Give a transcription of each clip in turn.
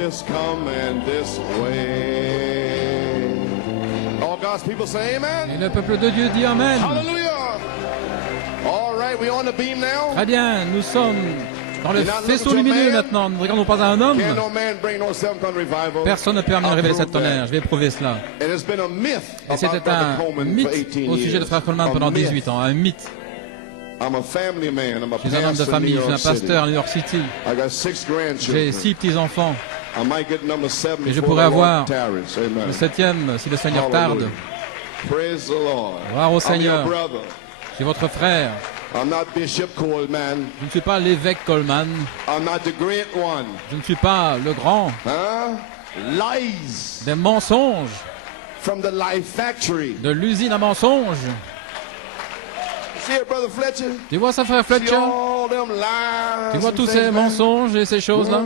This coming this way. All God's people say amen. Et le peuple de Dieu dit Amen. Hallelujah. All right, we on the beam now. Très bien, nous sommes dans le faisceau lumineux maintenant. Nous ne regardons pas à un homme. Can no man bring no seventh ton revival? Personne ne peut amener révéler cette tonnerre. Je vais prouver cela. And it's been a myth Et c'était un mythe au sujet de Frère Coleman pendant 18 ans. Un mythe. I'm a family man. I'm a Je suis un homme de pastor in famille, New je suis un York City. pasteur à New York City. I got 6 J'ai grandchildren. 6 petits-enfants. I might get number 7 Et je before pourrais the Lord avoir tarries. Amen. le 7e si le Seigneur tarde. Praise the Lord. Gloire au I'm Seigneur. your brother. Je suis votre frère. I'm not Bishop Coleman. Je ne suis pas l'évêque Coleman. I'm not the great one. Je ne suis pas le grand. Huh? Lies Des mensonges. from the Life Factory. De l'usine à mensonges. See it, Brother Fletcher? Tu vois ça, frère See Fletcher? all them lies Tu vois and tous things, ces man? mensonges et ces choses-là?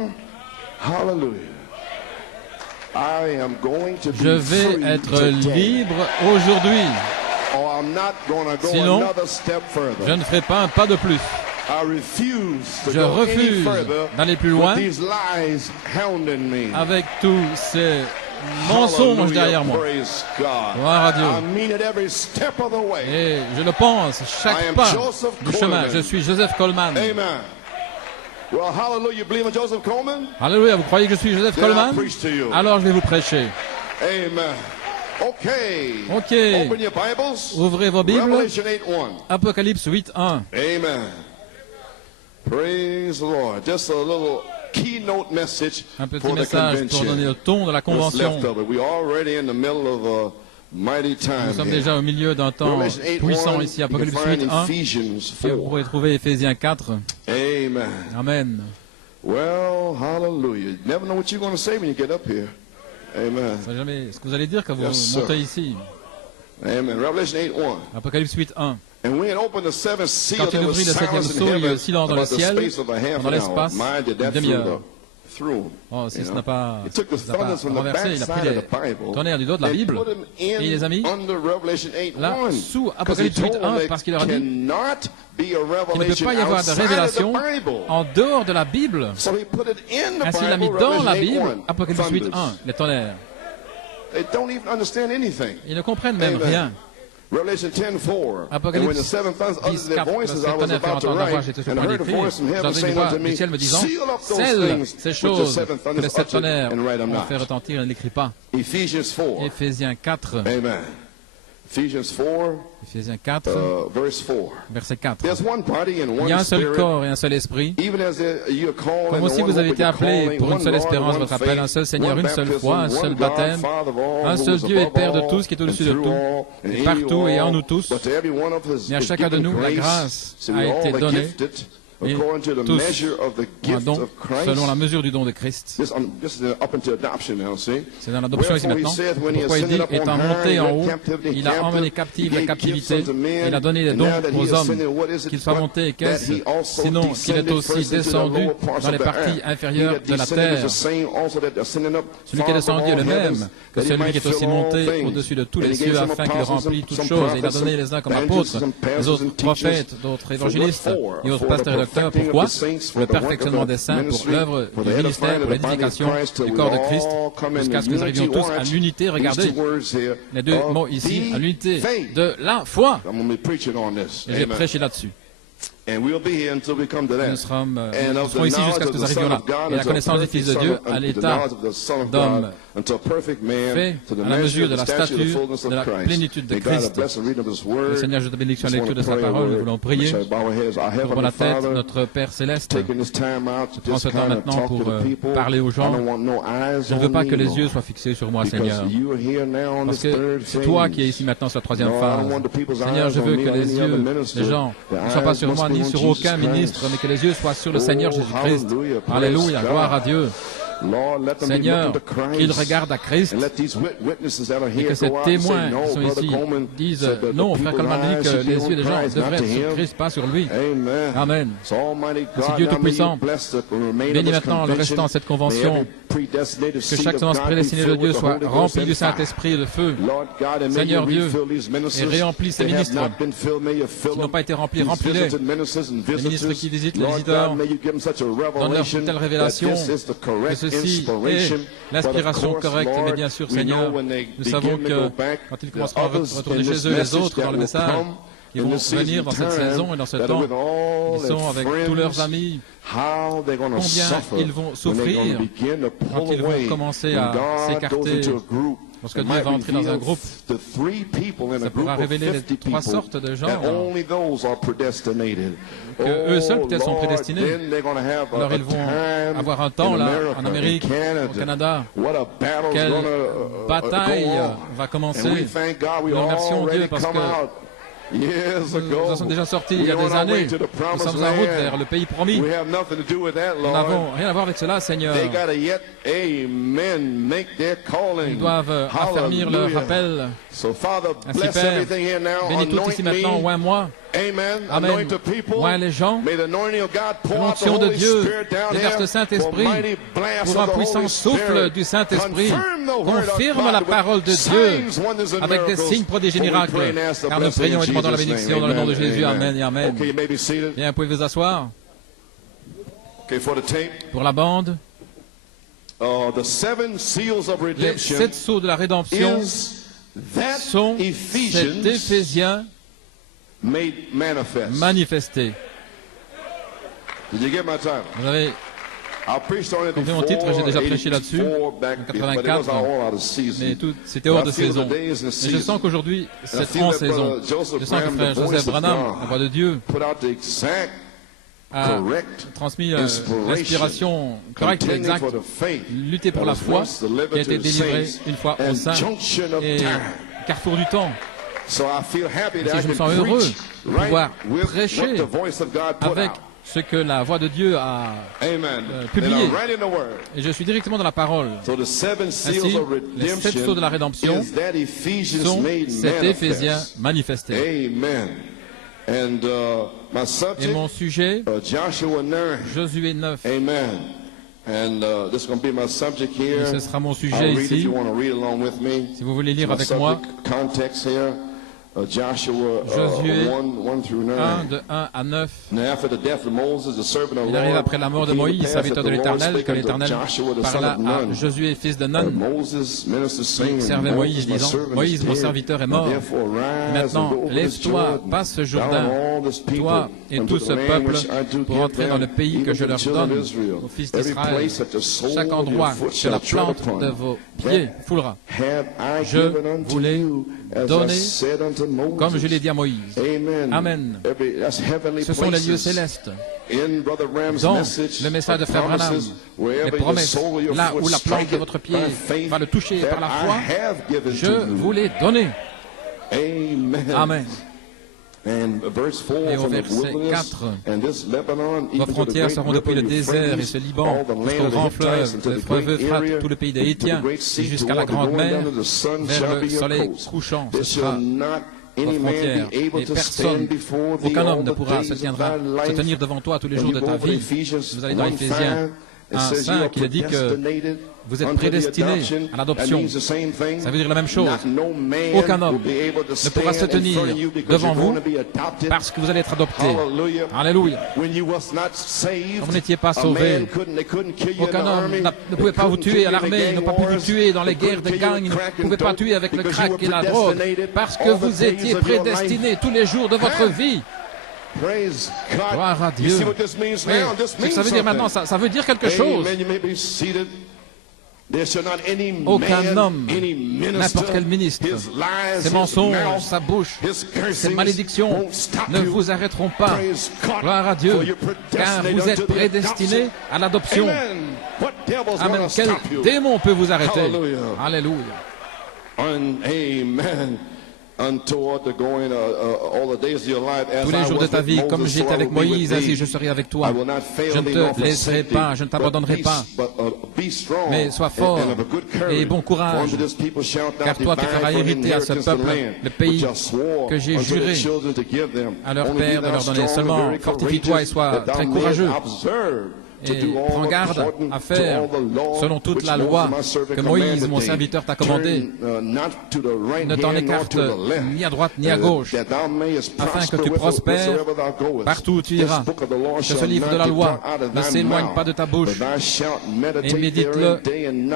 Hallelujah. I am going to Je be vais free être today, libre aujourd'hui. or I'm not going to go Sinon, another step further. Je ne ferai pas un pas de plus. I refuse to Je go any refuse further d'aller plus with loin these lies hounding me. avec tous ces mensonges Hallelujah, derrière moi. praise God. Gloire à Dieu. I mean it every step of the way. Et je le pense, I chaque am pas Joseph du chemin. Coleman. Je suis Joseph Coleman. Amen. Well, hallelujah. You believe in Joseph Coleman? Alléluia, vous croyez que je suis Joseph Then I'll Coleman? preach to you. Alors je vais vous prêcher. Amen. Okay. Ok. Open your Bibles. Ouvrez vos Bibles. Revelation 8:1. Apocalypse 8:1. Amen. Praise the Lord. Just a little keynote message Un petit for the message pour donner convention. le ton de la What's convention. left of it. We're already in the middle of a mighty time Nous sommes here. déjà au milieu d'un temps Revelation 8:1. puissant ici, You can Apocalypse find 8:1. Ephesians Et vous 4. pourrez trouver Éphésiens 4. Amen. Amen. Well, hallelujah. You never know what you're going to say when you get up here. Amen. Vous savez jamais ce que vous allez dire quand vous Yes, sir. montez ici. Amen. Revelation 8:1. Apocalypse 8:1. And when it opened the seventh seal, Quand il there was ouvrit le septième silence in sceau, il y a eu heaven silence dans le about the ciel, space of a half dans an l'espace, hour. Mine did that une demi-heure. through. Oh, si You ça know. n'a pas, He took the ça n'a pas thunders from the renversé, il a pris backside les of the Bible tonnerres du dos de la and Bible put them et il les a mis under Revelation là 8:1. sous 'Cause he Apocalypse told them 8:1 there parce qu'il leur a dit cannot be a qu'il ne peut revelation pas y avoir de outside of the révélation Bible. en dehors de la Bible. So he put it in the Ainsi, il l'a mis Bible, dans la Revelation Bible, 8:1. Apocalypse 8:1, Thunders. les tonnerres. They don't even understand anything. Ils ne comprennent même Amen. rien. Revelation 10:4. Apocalypse And when the seven thunders uttered 10, their 4, voices, le I was tonnerre fait about to entendre la voix, write, j'étais sur and le point heard a d'écrire. voice from heaven J'entendais une saying voix unto du me, ciel me disant, seal up those scelle things ces which the choses seven que thunders les sept uttered, tonnerres and write them ont not. fait retentir et ne l'écrit pas. Ephesians 4. Éphésiens 4, Amen. Ephesians 4, Éphésiens 4, verse 4. verset 4. There's one body and Il y a one un seul spirit, corps et un seul esprit. even as you are called Comme in aussi one vous avez hope été of your appelés calling, pour une one seule Lord, espérance, one votre appel, faith, un seul Seigneur, one une seule baptism, foi, un one seul God, baptême, Father of all, un who seul is Dieu et above Père de all, tous, qui est au-dessus de and through tout, all, and et in partout you et en all. nous tous. But to every one of us Mais à is chacun de given nous, la grace, grâce so a we été all are donnée, gifted et according to the tous measure of the un gift don of Christ. selon la mesure du don de Christ. This is up into adoption now, see? C'est dans l'adoption ici Wherefore he maintenant. saith, when he Pourquoi il dit, ascended up étant on monté high, en he haut, led captivity il a emmené captive, captive he la gave gifts captivité, unto men, et il a donné des and dons now that he aux hommes. ascended, what is it Qu'il soit but monté, that qu'est-ce? he also Sinon, qu'il est descended aussi first into the descendu lower parts dans of les the parties earth. inférieures He that de la descended is terre. the same also that ascended up Celui qui est far descendu above est le all même heavens, que that he celui might qui est fill aussi all monté things. au-dessus de tous And les he gave cieux some afin qu'il apostles, remplisse toutes some choses. Et il a prophets, donné les uns comme some apôtres, evangelists, some les pastors autres and teachers. prophètes, d'autres évangélistes For et autres the pasteurs et docteurs. perfecting of Pourquoi? the saints, Pour le for the work of perfectionnement the des saints, pour ministry, l'œuvre for du the ministère, edifying pour of the body of l'édification Christ, till du we corps de all Christ, come in jusqu'à ce que nous arrivions unity. tous à Watch l'unité. these Regardez two words here, les deux of mots ici, à the l'unité faith. de la foi. I'm going to be preaching on this. Et je vais Amen. prêcher là-dessus. And we'll be here until we come to that. Nous serons And of ici jusqu'à ce que nous arrivions là. Et la connaissance du Fils de Dieu à l'état d'homme fait à la mesure de la stature de la plénitude de Christ. Le Seigneur, je te bénédiction à la lecture de sa parole. Nous voulons prier. Ouvrons la tête, notre Père Céleste. Prends ce temps maintenant pour parler aux gens. Je ne veux pas que les yeux soient fixés sur moi, Seigneur. Parce que c'est toi qui es ici maintenant sur la troisième phase. Seigneur, je veux que les yeux des gens ne soient pas sur moi ni sur aucun ministre, mais que les yeux soient sur le Seigneur Jésus-Christ. Alléluia, gloire à Dieu. Seigneur, qu'ils regardent à Christ et que ces témoins qui sont ici disent non, frère Coleman dit que les yeux des gens devraient être sur Christ, pas sur lui. Amen. Ainsi Dieu Tout-Puissant, bénis maintenant le restant de cette convention Que chaque semence prédestinée de Dieu soit remplie du Saint-Esprit et de feu. Seigneur Dieu, et réemplis ces ministres. S'ils n'ont pas été remplis, remplis-les. Les ministres qui visitent les visiteurs, donne-leur une telle révélation que ceci est l'inspiration correcte. Mais bien sûr, Seigneur, nous savons que quand ils commenceront à retourner chez eux, les autres dans le message, ils vont venir dans cette saison et dans ce temps. Ils sont avec tous leurs amis. Combien ils vont souffrir quand ils vont commencer à s'écarter. Lorsque Dieu va entrer dans un groupe, ça pourra révéler les trois sortes de gens. Que eux seuls peut-être sont prédestinés. Alors ils vont avoir un temps là, en Amérique, au Canada. Quelle bataille va commencer. Nous remercions Dieu parce que nous en sommes déjà sortis il y a des années. Nous sommes en route vers le pays promis. Nous n'avons rien à voir avec cela, Seigneur. Ils doivent affermir leur appel. Ainsi, Père, bénis tout ici maintenant, oins-moi. Amen. Oins les gens. Que l'onction de Dieu déverse le Saint-Esprit pour un puissant souffle du Saint-Esprit. Confirme la parole de Dieu avec des signes, prodiges et miracles. Car nous prions et demandons la bénédiction dans le nom de Jésus. Amen et Amen. Bien, pouvez vous asseoir. Pour la bande, les 7 sceaux de la rédemption sont cet Éphésiens manifesté. Vous avez compris mon titre, j'ai déjà prêché là-dessus, en 84, mais c'était hors de saison. Et je sens qu'aujourd'hui, c'est en saison. Je sens que frère Joseph Branham, la voix de Dieu, a transmis l'inspiration correcte et exacte, lutter pour la foi, qui a été délivrée une fois au sein et carrefour du temps. Et je me sens heureux de pouvoir prêcher avec ce que la voix de Dieu a publié. Et je suis directement dans la parole. Ainsi, les 7 sceaux de la rédemption sont cet Éphésiens manifestés. Et mon sujet, Josué 9. Et ce sera mon sujet ici. Si vous voulez lire avec moi, Josué 1, de 1 à 9. Il arrive après la mort de Moïse, serviteur de l'Éternel, que l'Éternel parla à Josué, fils de Nun, qui servait Moïse, disant, Moïse, mon serviteur, est mort. Maintenant, lève-toi, passe ce Jourdain, toi et tout ce peuple, pour entrer dans le pays que je leur donne, aux fils d'Israël. Chaque endroit que la plante de vos pieds foulera, je vous l'ai donné, comme je l'ai dit à Moïse. Amen. Ce sont les lieux célestes. Dans le message de Frère Branham, les promesses, là où la plante de votre pied va le toucher par la foi, je vous l'ai donné. Amen. Et au verset 4, vos frontières seront depuis le désert et ce Liban, jusqu'au grand fleuve, le fleuve Euphrate, tout le pays des Hétiens, et jusqu'à la grande mer, vers le soleil couchant. Ce sera vos frontières, et personne, aucun homme ne pourra se tenir devant toi tous les jours de ta vie. Vous allez dans Éphésiens 1:5, il a dit que vous êtes prédestinés à l'adoption. Ça veut dire la même chose. Aucun homme ne pourra se tenir devant vous parce que vous allez être adoptés. Alléluia. Quand vous n'étiez pas sauvés, aucun homme ne pouvait pas vous tuer à l'armée, ils n'ont pas pu vous tuer dans les guerres de gangs, ils ne pouvaient pas tuer avec le crack et la drogue, parce que vous étiez prédestinés tous les jours de votre vie. Gloire à Dieu. Mais ce que ça veut dire maintenant, ça veut dire quelque chose. Aucun homme, n'importe quel ministre, ses mensonges, sa bouche, ses malédictions ne vous arrêteront pas. Gloire à Dieu, car vous êtes prédestinés à l'adoption. Amen. Quel démon peut vous arrêter? Alléluia. Amen. Tous les jours de ta vie, comme j'étais avec Moïse, ainsi je serai avec toi. Je ne te laisserai pas, je ne t'abandonnerai pas. Mais sois fort et bon courage, car toi tu feras hériter à ce peuple le pays que j'ai juré à leur père de leur donner. Seulement fortifie-toi et sois très courageux. Et prends garde à faire, selon toute la loi que Moïse, mon serviteur, t'a commandée. Ne t'en écarte ni à droite ni à gauche, afin que tu prospères partout où tu iras. Que ce livre de la loi ne s'éloigne pas de ta bouche, et médite-le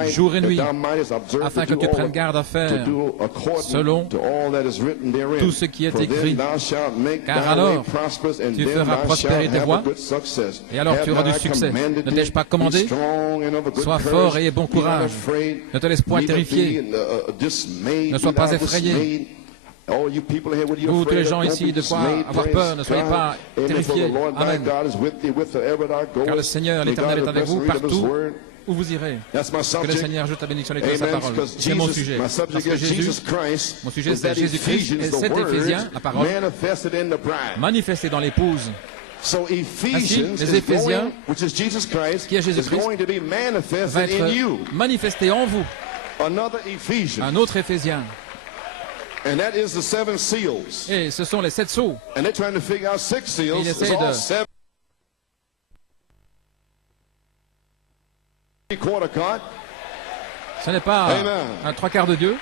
jour et nuit, afin que tu prennes garde à faire selon tout ce qui est écrit. Car alors, tu feras prospérer tes voies, et alors tu auras du succès. Ne t'ai-je pas commandé? Sois fort et aie bon courage. Ne te laisse point terrifier. Ne sois pas effrayé. Vous, tous les gens ici, de quoi avoir peur, ne soyez pas terrifiés. Amen. Car le Seigneur, l'Éternel, est avec vous partout où vous irez. Que le Seigneur ajoute la bénédiction de sa parole. C'est mon sujet. Parce que Jésus, mon sujet, c'est Jésus-Christ et c'est Éphésiens, la parole, manifestée dans l'épouse. Ainsi, les Éphésiens, qui est Jésus-Christ, va être manifesté en vous. Un autre Éphésien. Et ce sont les 7 sceaux. Et il essaie de... Ce n'est pas un 3/4 de Dieu.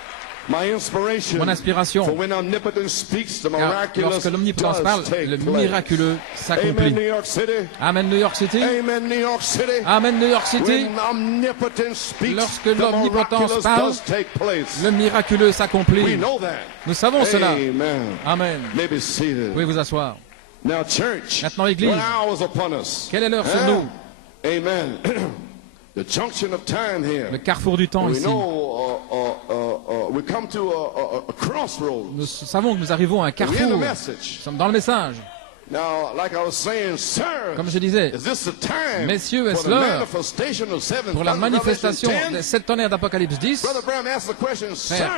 Mon inspiration, car lorsque l'omnipotence parle, le miraculeux s'accomplit. Amen New York City. Amen New York City. Lorsque l'omnipotence parle, le miraculeux s'accomplit. Nous savons cela. Amen. Vous pouvez vous asseoir. Maintenant, Église, quelle est l'heure sur nous? Amen. Le carrefour du temps ici. Nous savons que nous arrivons à un carrefour. Nous sommes dans le message. Comme je disais, messieurs, est-ce l'heure pour la manifestation des 7 tonnerres d'Apocalypse 10? Frère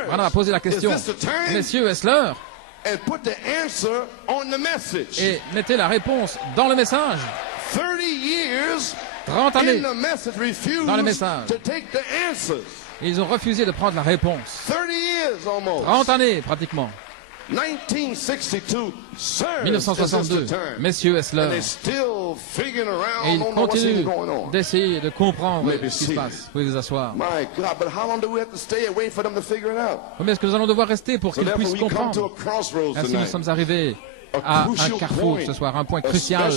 Branham a posé la question. Messieurs, est-ce l'heure? Et mettez la réponse dans le message. 30 années dans le message. Ils ont refusé de prendre la réponse. 30 années, pratiquement. 1962. Messieurs, est-ce l'heure? Et ils continuent d'essayer de comprendre ce qui se passe. Vous pouvez vous asseoir. Combien est-ce que nous allons devoir rester pour qu'ils puissent comprendre? Ainsi, nous sommes arrivés à un carrefour ce soir, un point crucial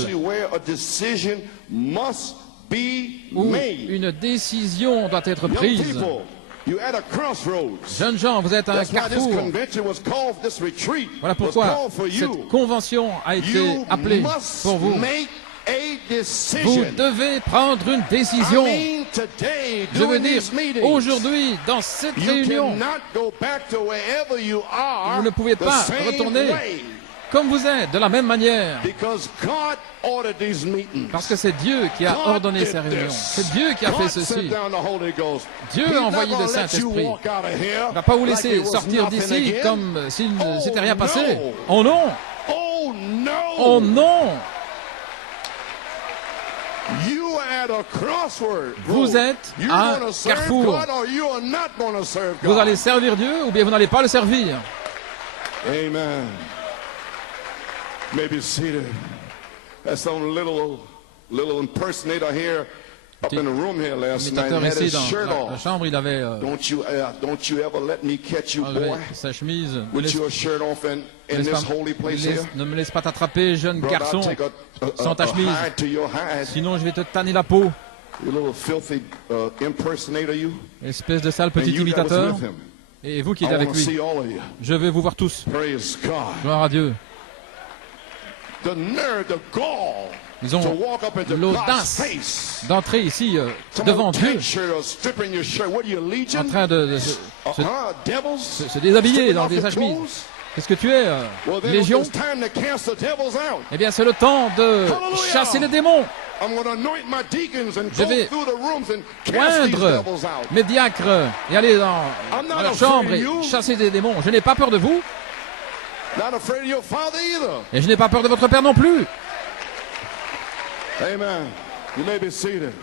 où une décision doit être prise. Jeunes gens, vous êtes à un carrefour. Voilà pourquoi cette convention a été appelée pour vous. Vous devez prendre une décision. Je veux dire, aujourd'hui, dans cette réunion, vous ne pouvez pas retourner comme vous êtes, de la même manière. Parce que c'est Dieu qui a ordonné ces réunions. C'est Dieu qui a fait ceci. Dieu a envoyé le Saint-Esprit. Il ne va pas vous laisser sortir d'ici comme s'il ne s'était rien passé. Oh non! Oh non! Vous êtes à un carrefour. Vous allez servir Dieu ou bien vous n'allez pas le servir. Amen. Maybe seated. There's some little impersonator here up in the room here last night. Had his shirt off. La chambre, il avait don't you ever let me catch you, boy. Sa chemise. With your shirt off in this holy place here. Ne me laisse pas t'attraper, jeune garçon, sans ta chemise. Sinon, je vais te tanner la peau. You little filthy impersonator, you. Espèce de sale petit imitateur. Et vous qui êtes avec lui, je vais vous voir tous. Gloire à Dieu. Ils ont l'audace d'entrer ici devant Dieu en train de se déshabiller dans des chemise. Qu'est-ce que tu es, Légion? Eh bien, c'est le temps de chasser les démons. Je vais oindre mes diacres et aller dans leur chambre et chasser des démons. Je n'ai pas peur de vous. Et je n'ai pas peur de votre père non plus. Amen. You may be seated.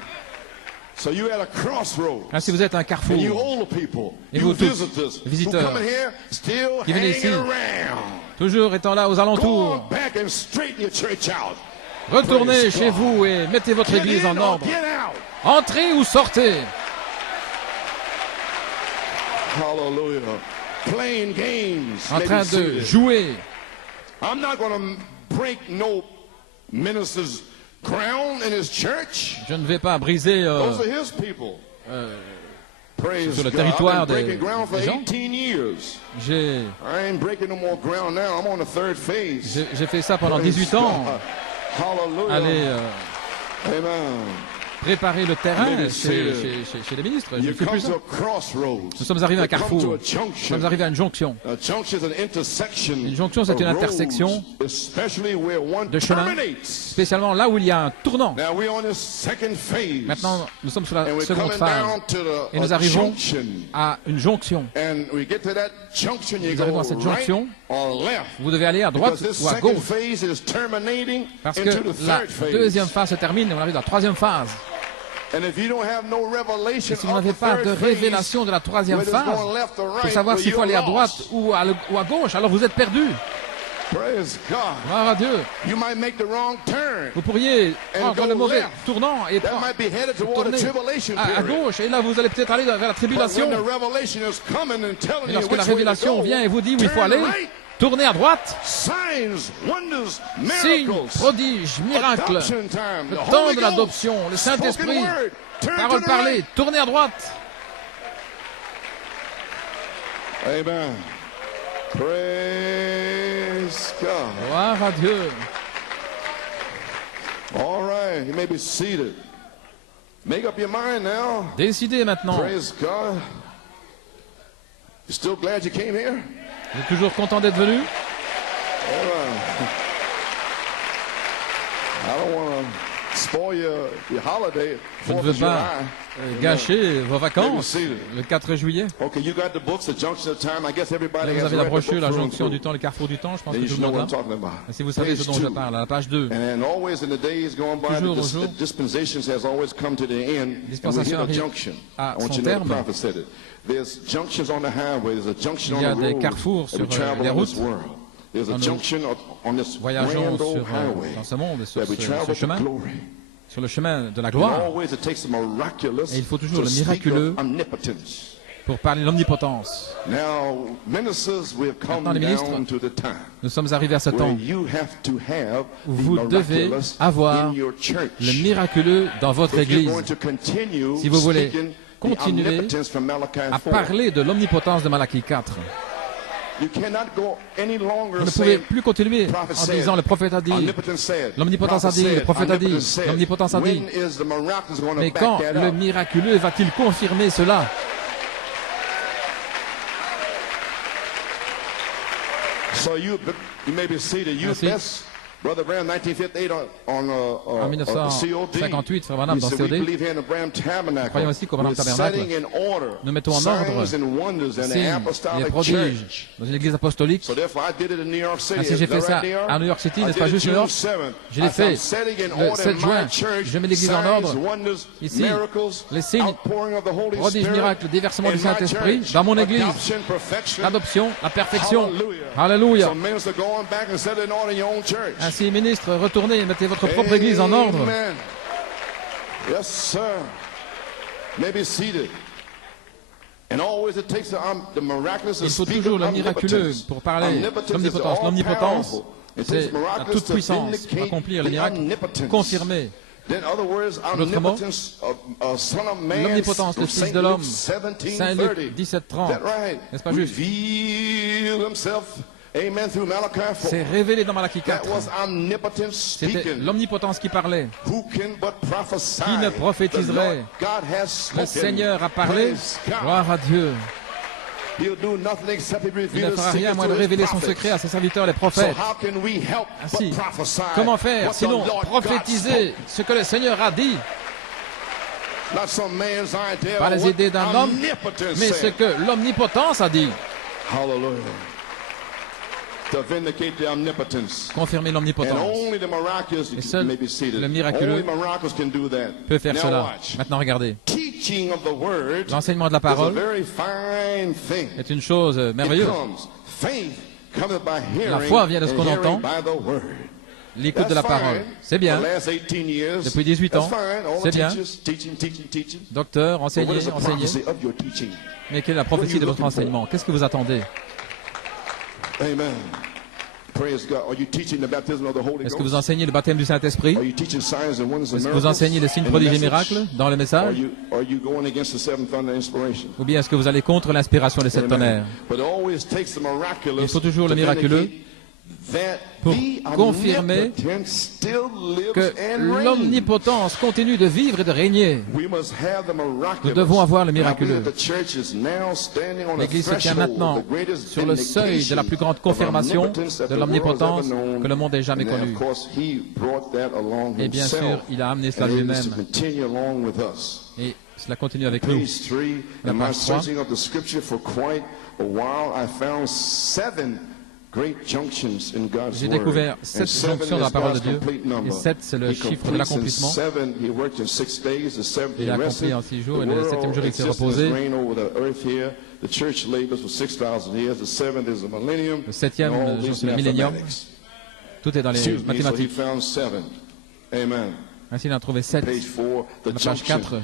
So you at a crossroad. Ainsi vous êtes à un carrefour. Et vous tous, visiteurs, qui venez ici, toujours étant là aux alentours. Retournez chez vous et mettez votre église en ordre. Entrez ou sortez. Hallelujah. Playing games. En train de jouer. I'm not going to break no minister's crown in his church. Je ne vais pas briser Those are his people. Sur le territoire des gens. J'ai fait ça pendant 18 ans. Aller préparer le terrain chez les ministres. Je ne fais plus ça. Nous sommes arrivés à un carrefour. Nous sommes arrivés à une jonction. Une jonction, c'est une intersection de chemin, spécialement là où il y a un tournant. Maintenant, nous sommes sur la seconde phase. Et nous arrivons à une jonction. Nous arrivons à cette jonction. Vous devez aller à droite ou à gauche. Parce que la deuxième phase se termine et on arrive à la troisième phase. Et si vous n'avez pas de révélation de la troisième phase, pour savoir s'il faut aller à droite ou à gauche, alors vous êtes perdu. Gloire à Dieu. Vous pourriez prendre le mauvais tournant et tourner à gauche. Et là, vous allez peut-être aller vers la tribulation. Et lorsque la révélation vient et vous dit où il faut aller, tournez à droite. Signes, prodiges, miracles. Le temps de l'adoption, le Saint-Esprit, parole parlée, tournez à droite. Amen. Praise God. Gloire à Dieu. All right, you may be seated. Make up your mind now. Décidez maintenant. Praise God. You still glad you came here? Vous êtes toujours content d'être venu? All right. I don't want to spoil your holiday. Je ne veux pas gâcher vos vacances le 4 juillet. Là, vous avez la brochure, la jonction du temps, le carrefour du temps. Je pense que tout le monde là. Et si vous savez ce dont je parle, à la page 2. Toujours au jour, dispensation arrive à son terme. Il y a des carrefours sur les routes. Quand nous voyageons dans ce monde, sur ce chemin, sur le chemin de la gloire. Et il faut toujours le miraculeux pour parler de l'omnipotence. Maintenant, les ministres, nous sommes arrivés à ce temps où vous devez avoir le miraculeux dans votre Église. Si vous voulez continuer à parler de l'omnipotence de Malachie 4. Vous ne pouvez plus continuer en disant le prophète a dit, l'omnipotence a dit, le prophète a dit, l'omnipotence a dit. Mais quand le miraculeux va-t-il confirmer cela? Ainsi, en 1958, Frère Branham dans COD, nous croyons aussi qu'au Branham Tabernacle, nous mettons en ordre signes et prodiges dans une église apostolique. Ainsi, j'ai fait ça à New York City, n'est-ce pas juste New York? Je l'ai fait le 7 juin. Je mets l'église en ordre. Ici, les signes, prodiges, miracles, déversement du Saint-Esprit dans mon église. L'adoption, la perfection. Alléluia. Ainsi, ministre, retournez et mettez votre propre église en ordre. Yes, sir. Maybe seated. And always it takes il faut toujours le miraculeux pour parler de l'omnipotence. L'omnipotence, c'est la toute-puissance pour accomplir les miracles, confirmer. D'autres mots, l'omnipotence, le Fils de l'homme, Saint Luc 17:30, n'est-ce pas juste? C'est révélé dans Malachie 4. C'était l'omnipotence qui parlait. Qui ne prophétiserait? Le Seigneur a parlé. Gloire à Dieu. Il ne fera rien à moins de révéler son secret à ses serviteurs, les prophètes. Ainsi, comment faire sinon prophétiser ce que le Seigneur a dit? Pas les idées d'un homme, mais ce que l'omnipotence a dit. Confirmer l'omnipotence. Et seul le miraculeux peut faire cela. Maintenant, regardez. L'enseignement de la parole est une chose merveilleuse. La foi vient de ce qu'on entend. l'écoute de la parole. C'est bien. Depuis 18 ans, c'est bien. Docteur, enseignez. Mais quelle est la prophétie de votre enseignement? Qu'est-ce que vous attendez? Amen. Est-ce que vous enseignez le baptême du Saint-Esprit? Est-ce que vous enseignez les signes, prodiges et miracles dans le message? Ou bien est-ce que vous allez contre l'inspiration des 7 tonnerres? Il faut toujours le miraculeux pour confirmer que l'omnipotence continue de vivre et de régner. Nous devons avoir le miraculeux. L'Église se tient maintenant sur le seuil de la plus grande confirmation de l'omnipotence que le monde ait jamais connue. Et bien sûr, il a amené cela lui-même. Et cela continue avec nous. La page 3. J'ai découvert 7 jonctions dans la parole de Dieu. Et 7, c'est le chiffre de l'accomplissement. Il a accompli en 6 jours, et le 7e jour, il s'est reposé. Le 7e jour, c'est le millénium. Tout est dans les mathématiques. Ainsi, il en a trouvé 7. La page 4.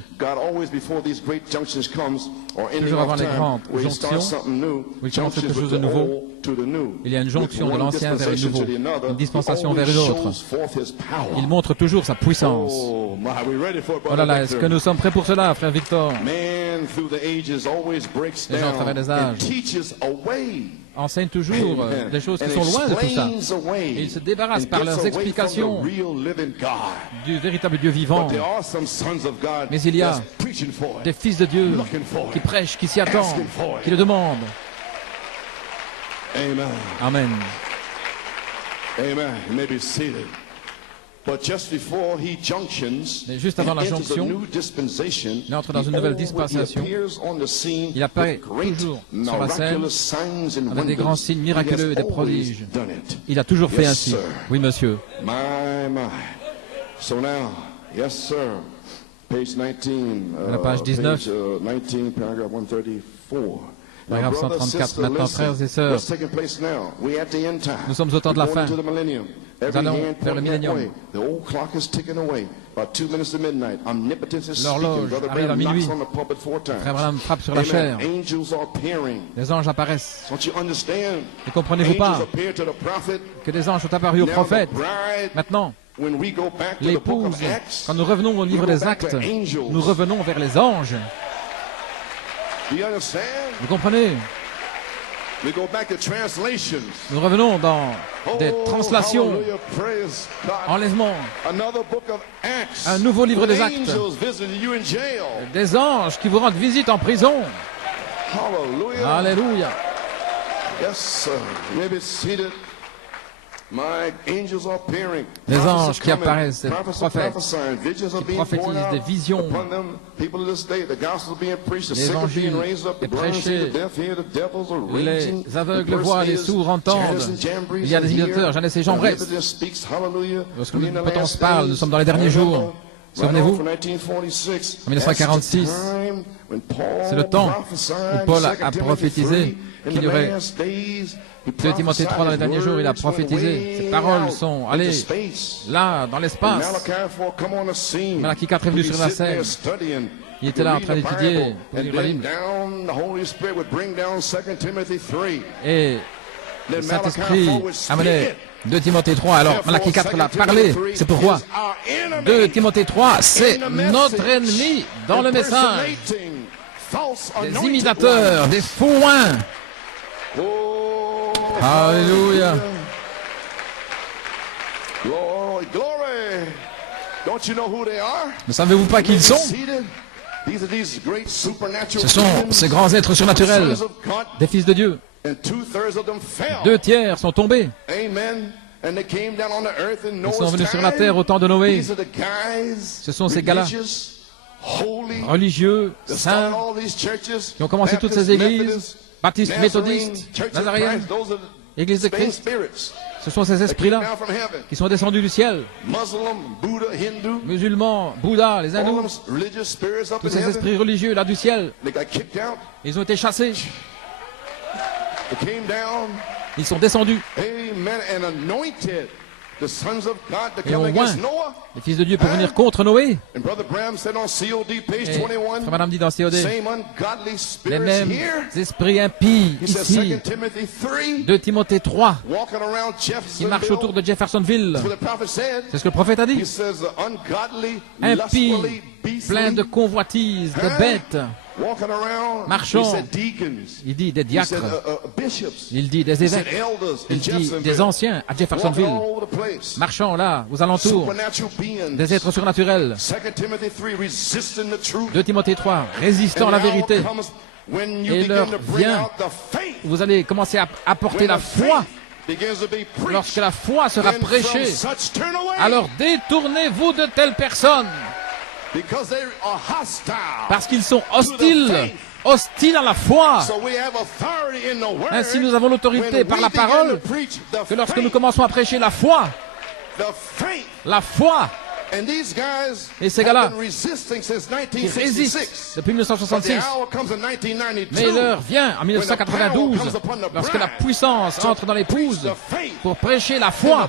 Toujours avant les grandes jonctions, où il commence quelque chose de nouveau, il y a une jonction de l'ancien vers le nouveau, une dispensation vers une autre. Il montre toujours sa puissance. Oh là là, est-ce que nous sommes prêts pour cela, frère Victor? Les gens, à travers les âges, enseignent toujours des choses qui sont loin de tout ça. Et ils se débarrassent par leurs explications du véritable Dieu vivant. Mais il y a des fils de Dieu qui prêchent, qui s'y attendent, qui le demandent. Amen. Mais juste avant la jonction, il entre dans une nouvelle dispensation. Il apparaît toujours sur la scène avec des grands signes miraculeux et des prodiges. Il a toujours fait ainsi. Oui, monsieur. À la page 19, paragraphe 134. Maintenant, frères et sœurs, nous sommes au temps de la fin. Nous allons vers le millénium. L'horloge arrive à minuit. Frère Branham frappe sur la chair. Les anges apparaissent. Ne comprenez-vous pas que des anges sont apparus au prophète? Maintenant, l'épouse, quand nous revenons au livre des Actes, nous revenons vers les anges. Vous comprenez? Nous revenons dans des translations, enlèvement, un nouveau livre des Actes, des anges qui vous rendent visite en prison. Alléluia. Les anges qui apparaissent, des prophètes, qui prophétisent des visions. L'évangile est prêché. Les aveugles voient, les sourds entendent. Il y a des imitateurs, Jeannès et Jean Brest. Lorsque l'omnipotence parle, nous sommes dans les derniers jours. Souvenez-vous, en 1946, c'est le temps où Paul a prophétisé qu'il y aurait 2 Timothée 3 dans les derniers jours. Il a prophétisé. Ces paroles sont allées là, dans l'espace. Malachie 4 est venu sur la scène. Il était là en train d'étudier pour lire la Bible. Et le Saint-Esprit amenait 2 Timothée 3. Alors, Malachie 4 l'a parlé. C'est pourquoi 2 Timothée 3, c'est notre ennemi dans le message. Des imitateurs, des faux-oins. Alléluia. Ne savez-vous pas qui ils sont? Ce sont ces grands êtres surnaturels, des fils de Dieu. 2 tiers sont tombés. Ils sont venus sur la terre au temps de Noé. Ce sont ces gars-là, religieux, saints, qui ont commencé toutes ces églises, baptistes, méthodistes, nazaréens, église de Christ. Ce sont ces esprits-là qui sont descendus du ciel. Musulmans, Bouddha, les hindous, tous ces esprits religieux là du ciel, ils ont été chassés. Ils sont descendus. et ont oint les fils de Dieu pour venir contre Noé. Et Frère Branham dit dans COD, les mêmes esprits impies ici, 2 Timothée 3, qui marchent autour de Jeffersonville. C'est ce que le prophète a dit. Impies, plein de convoitises, de bêtes, marchant, il dit des diacres, il dit des évêques, il dit des anciens à Jeffersonville, marchant là, aux alentours, des êtres surnaturels. 2 Timothée 3, résistant à la vérité. Et l'heure vient, vous allez commencer à apporter la foi. Lorsque la foi sera prêchée, alors détournez-vous de telles personnes. Parce qu'ils sont hostiles à la foi. Ainsi, nous avons l'autorité par la parole que lorsque nous commençons à prêcher la foi, et ces gars-là, qui résistent depuis 1966, mais l'heure vient en 1992, lorsque la puissance entre dans l'épouse pour prêcher la foi.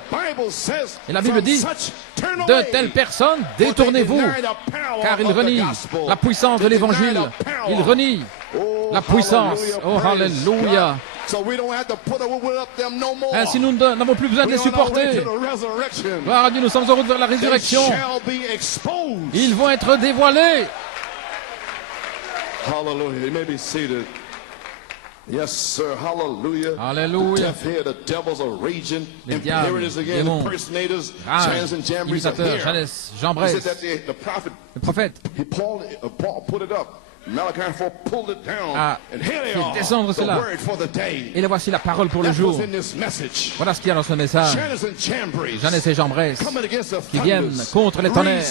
Et la Bible dit, de telles personnes, détournez-vous, car ils renient la puissance de l'Évangile. Ils renient la puissance. Oh, Alléluia. Ainsi, nous n'avons plus besoin de les supporter. Gloire à Dieu, nous sommes en route vers la résurrection. Ils vont être dévoilés. Hallelujah. You may be seated. Yes, sir. Hallelujah. Alléluia. Les diables, démons, rages, imitateurs, Jannes, Jean Bresse, le prophète, a fait descendre cela. Et là voici la parole pour le jour. Voilà ce qu'il y a dans ce message. Jannes et Jean Bresse qui viennent contre les tonnerres,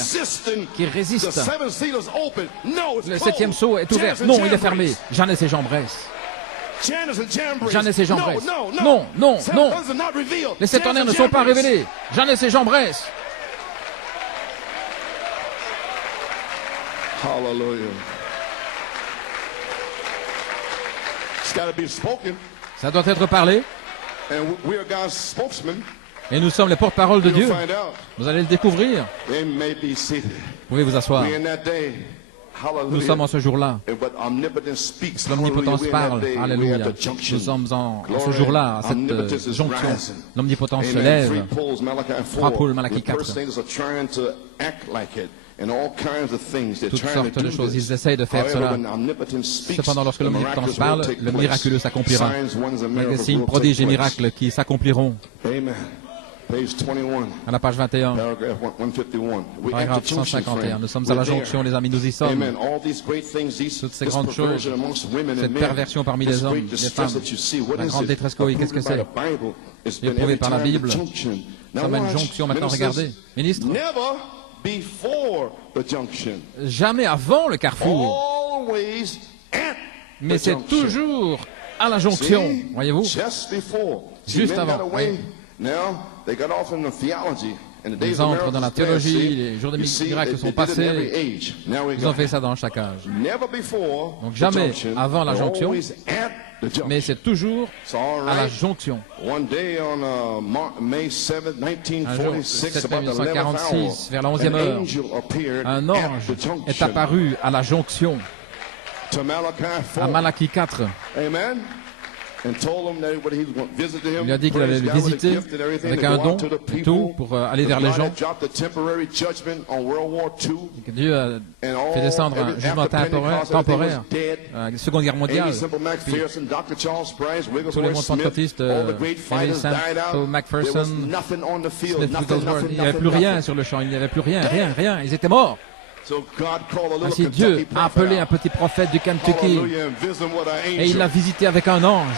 qui résistent. Le 7e sceau est ouvert. Non, il est fermé. Jannes et Jean Bresse. Jannes et Jean Bresse. Non, non, non. Les 7 tonnerres ne sont pas révélés. Jannes et Jean Bresse. Hallelujah. Ça doit être parlé. Et nous sommes les porte-parole de Dieu. Vous allez le découvrir. Vous pouvez vous asseoir. Nous sommes en ce jour-là. L'omnipotence parle. Alléluia. Nous sommes en ce jour-là, à cette jonction. L'omnipotence se lève. 3 Paul, Malachie 4. Toutes sortes de choses, ils essayent de faire cela. Cependant, lorsque l'omnipotence parle, le miraculeux s'accomplira. Des signes, prodiges et miracles qui s'accompliront. À la page 21, paragraphe 151. Nous sommes à la jonction, les amis, nous y sommes. Toutes ces grandes choses, cette perversion parmi les hommes, les femmes, la grande détresse coïque, qu'est-ce que c'est? Éprouvé par la Bible. Nous sommes à une jonction maintenant, regardez. Ministre, jamais avant le carrefour, mais c'est toujours à la jonction, voyez-vous, juste avant. Oui. Ils entrent dans la théologie, les jours des miracles sont passés, ils ont fait ça dans chaque âge. Donc jamais avant la jonction, mais c'est toujours à la jonction. Un jour, 7 mai 1946, vers la 11e heure, un ange est apparu à la jonction, à Malachie 4. Il lui a dit qu'il allait le visiter avec un don, tout, pour aller vers les gens. Et que Dieu a fait descendre un jugement temporaire, la Seconde Guerre mondiale. Puis, tous les mondes pentecôtistes, Emily St. McPherson, Smith Wigglesworth, il n'y avait plus rien sur le champ, il n'y avait plus rien, rien, ils étaient morts. Ainsi Dieu a appelé un petit prophète du Kentucky et il l'a visité avec un ange.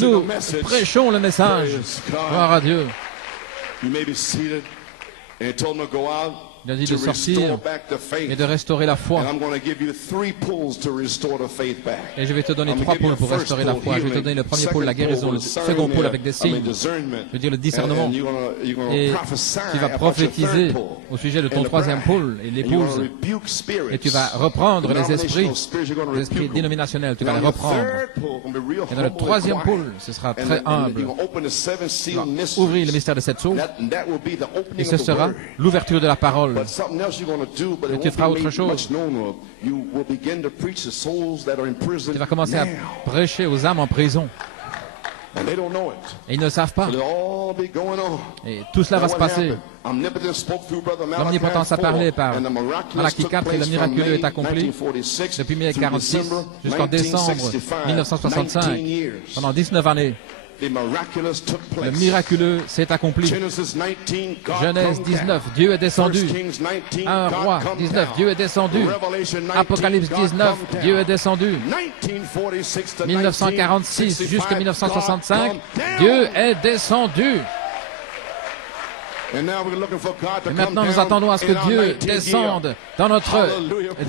Nous prêchons le message. Gloire à Dieu. Il a dit de sortir et de restaurer la foi. Et je vais te donner 3 pôles pour restaurer la foi. Je vais te donner le premier pôle, la guérison, le second pôle avec des signes, je veux dire le discernement. Et tu vas prophétiser au sujet de ton troisième pôle et l'épouse. Et tu vas reprendre les esprits dénominationnels. Tu vas les reprendre. Et dans le troisième pôle, ce sera très humble. Tu vas ouvrir le mystère de cette sceaux. Et ce sera l'ouverture de la parole. Et tu feras autre chose. Tu vas commencer à prêcher aux âmes en prison. Et ils ne savent pas. Et tout cela va se passer. L'omnipotence a parlé par Malachie 4 et le miraculeux est accompli depuis mai 1946 jusqu'en décembre 1965. Pendant 19 années. Le miraculeux s'est accompli. Genèse 19, Dieu est descendu. 1 Roi 19, Dieu est descendu. Apocalypse 19, Dieu est descendu. 1946 jusqu'à 1965, Dieu est descendu. Et maintenant, nous attendons à ce que Dieu descende dans notre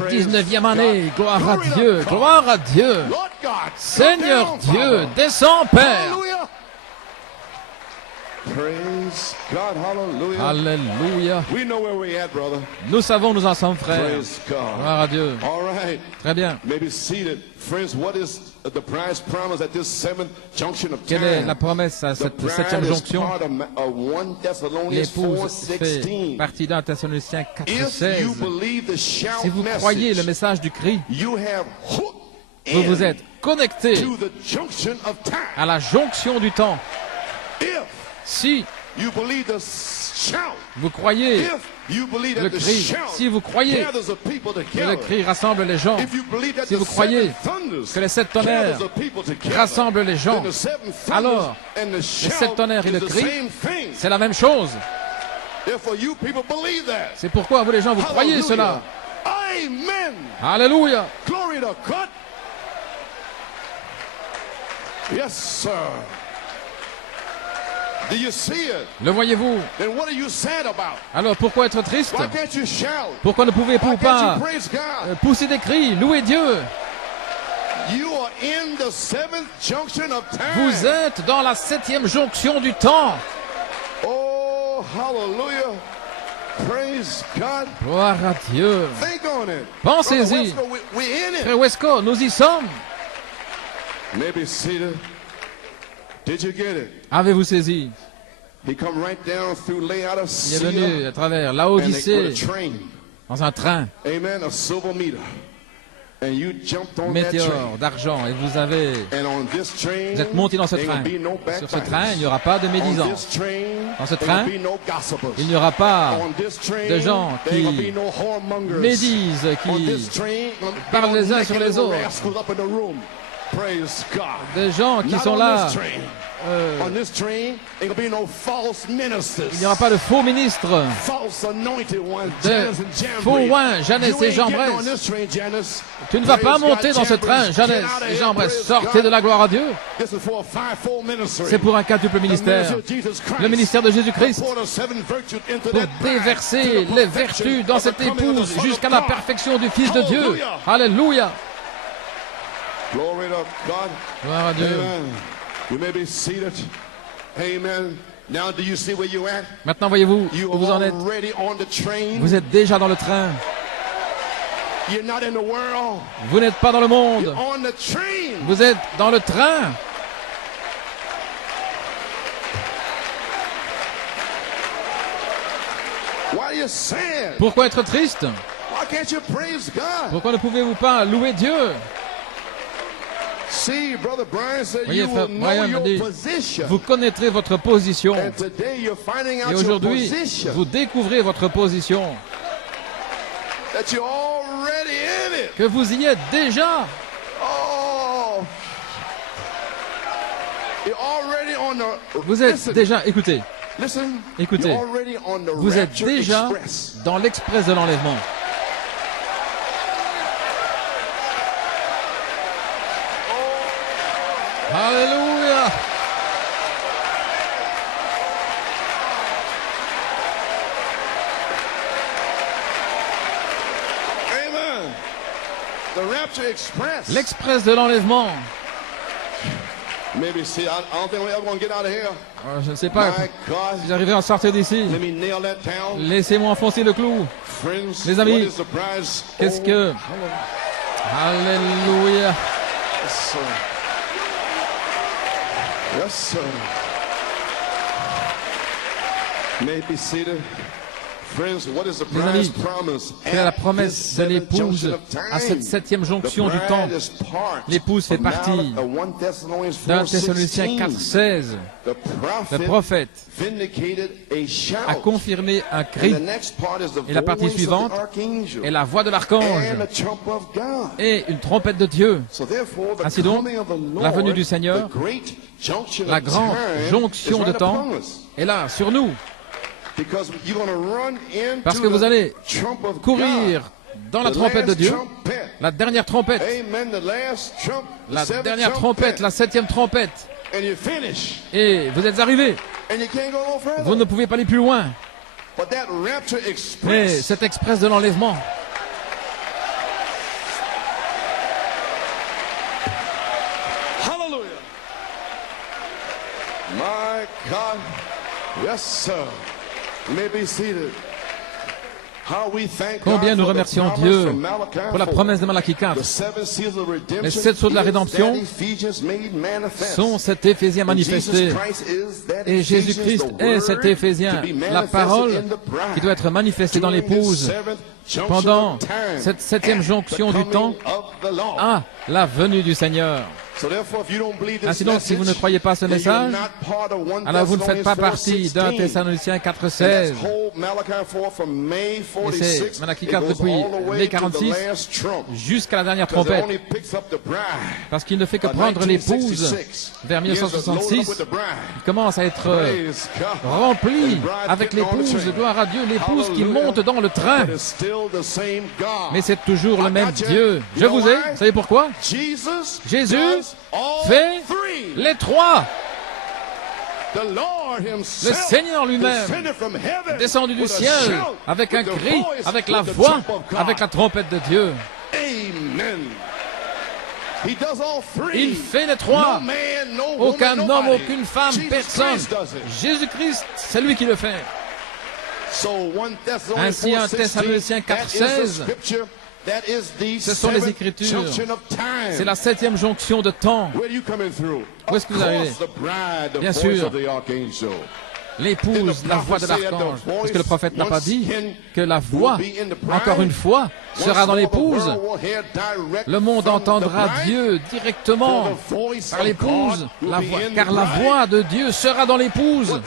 19e année. Gloire à Dieu, gloire à Dieu. Seigneur Dieu, descends, Père. Alléluia. Nous savons où nous en sommes, frères. Gloire à Dieu. Très bien. Quelle est la promesse à cette 7e jonction? L'épouse fait partie d'un Thessaloniciens 4:16. Si vous croyez le message du cri, vous vous êtes connecté à la jonction du temps. Si vous croyez le cri, si vous croyez que le cri rassemble les gens, si vous croyez que les 7 tonnerres rassemblent les gens, alors les 7 tonnerres et le cri, c'est la même chose. C'est pourquoi vous les gens, vous croyez cela. Alléluia. Yes, sir. Do you see it? Le voyez-vous? Then what are you sad about? Alors pourquoi être triste? Why can't you shout? Pourquoi ne pouvez-vous pas pousser des cris, louer Dieu? You are in the 7th junction of time. Vous êtes dans la 7e jonction du temps. Oh, hallelujah. Praise God. Gloire à Dieu. Think on it. Pensez-y. Frère Wesco, nous y sommes. Maybe Cedar. Did you get it? Avez-vous saisi? He come right down through Il est venu à travers Laodicée dans un train. Amen, a silver meter. And you jumped on météore d'argent et vous êtes monté dans ce train. Sur ce train, il n'y aura pas de médisants. Dans ce train, il n'y aura pas de gens qui médisent, qui parlent les uns sur les autres. Des gens qui sont là. Il n'y aura pas de faux ministres, de faux oins. Jeannès et Jean Bresse, tu ne vas pas monter dans ce train. Jeannès et Jean Bresse, sortez de la gloire à Dieu. C'est pour un quadruple ministère, le ministère de Jésus-Christ, pour déverser les vertus dans cette épouse jusqu'à la perfection du Fils de Dieu. Alléluia. Gloire à Dieu. You may be seated. Amen. Now, do you see where you're at? Maintenant, voyez-vous où vous en êtes. Vous êtes déjà dans le train. You're not in the world. Vous n'êtes pas dans le monde. You're on the train. Vous êtes dans le train. Why are you sad? Pourquoi être triste? Why can't you praise God? Pourquoi ne pouvez-vous pas louer Dieu? Voyez, frère Brian dit, vous connaîtrez votre position. Et aujourd'hui, vous découvrez votre position. Que vous y êtes déjà. Vous êtes déjà, écoutez, vous êtes déjà dans l'express de l'enlèvement. Alléluia. L'express de l'enlèvement. Je ne sais pas si j'arriverai à sortir d'ici. Laissez-moi enfoncer le clou. Les amis, qu'est-ce que... Alléluia. Yes, sir. May be seated. Friends, what is the prize promise? Quelle est la promesse de l'épouse à cette septième jonction du temps? L'épouse fait partie d'un Thessaloniciens 4,16. Le prophète a confirmé un cri. Et la partie suivante est la voix de l'archange et une trompette de Dieu. Ainsi donc, la venue du Seigneur, la grande jonction de temps, est là, sur nous. Parce que vous allez courir dans la trompette de Dieu, la dernière trompette, la septième trompette, et vous êtes arrivés. Vous ne pouvez pas aller plus loin. Mais cet express de l'enlèvement, hallelujah, my God, yes sir. Combien nous remercions Dieu pour la promesse de Malachie 4. Les 7 sceaux de la rédemption sont cet Éphésien manifesté. Et Jésus-Christ est cet Éphésien, la parole qui doit être manifestée dans l'épouse pendant cette septième jonction du temps à la venue du Seigneur. Ainsi donc, si vous ne croyez pas ce message, alors vous ne faites pas partie d'un Thessaloniciens 4,16. Et c'est Malachie 4 depuis mai 46 jusqu'à la dernière trompette. Parce qu'il ne fait que prendre l'épouse vers 1966. Il commence à être rempli avec l'épouse, gloire à Dieu, l'épouse qui monte dans le train. Mais c'est toujours le même Dieu. Je vous ai, vous savez pourquoi? Jésus fait les trois. Le Seigneur lui-même, descendu du ciel, avec un cri, avec la voix, avec la trompette de Dieu. Il fait les trois. Aucun homme, aucune femme, personne. Jésus-Christ, c'est lui qui le fait. Ainsi, un Thessaloniciens 4,16, ce sont les Écritures. C'est la septième jonction de temps. Où est-ce que vous arrivez? Bien sûr, l'épouse, la voix de l'archange. Est-ce que le prophète n'a pas dit que la voix, encore une fois, sera dans l'épouse? Le monde entendra Dieu directement par l'épouse, car la voix de Dieu sera dans l'épouse.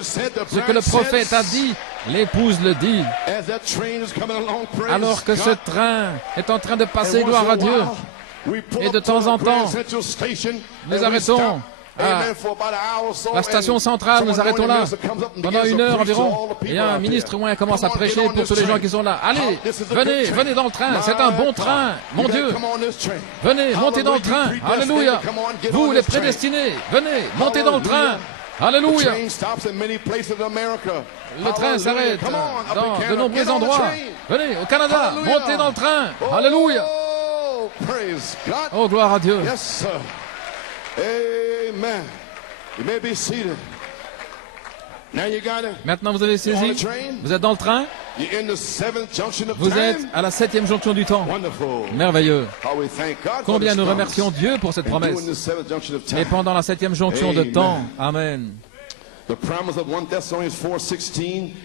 Ce que le prophète a dit, l'épouse le dit. Alors que ce train est en train de passer, gloire à Dieu, et de temps en temps, nous arrêtons à la station centrale, nous arrêtons là pendant 1 heure environ, et un ministre ou un commence à prêcher pour tous les gens qui sont là. Allez, venez dans le train, c'est un bon train, mon Dieu. Venez, montez dans le train, alléluia. Vous les prédestinés, venez, montez dans le train, alléluia. Le train s'arrête dans de nombreux endroits. Venez, au Canada, montez dans le train, alléluia. Oh, gloire à Dieu. Amen. You may be seated. Now you got it. Maintenant, vous avez saisi. Vous êtes dans le train. Vous êtes à la septième jonction du temps. Merveilleux. Combien nous remercions Dieu pour cette promesse. Et pendant la septième jonction de temps. Amen. La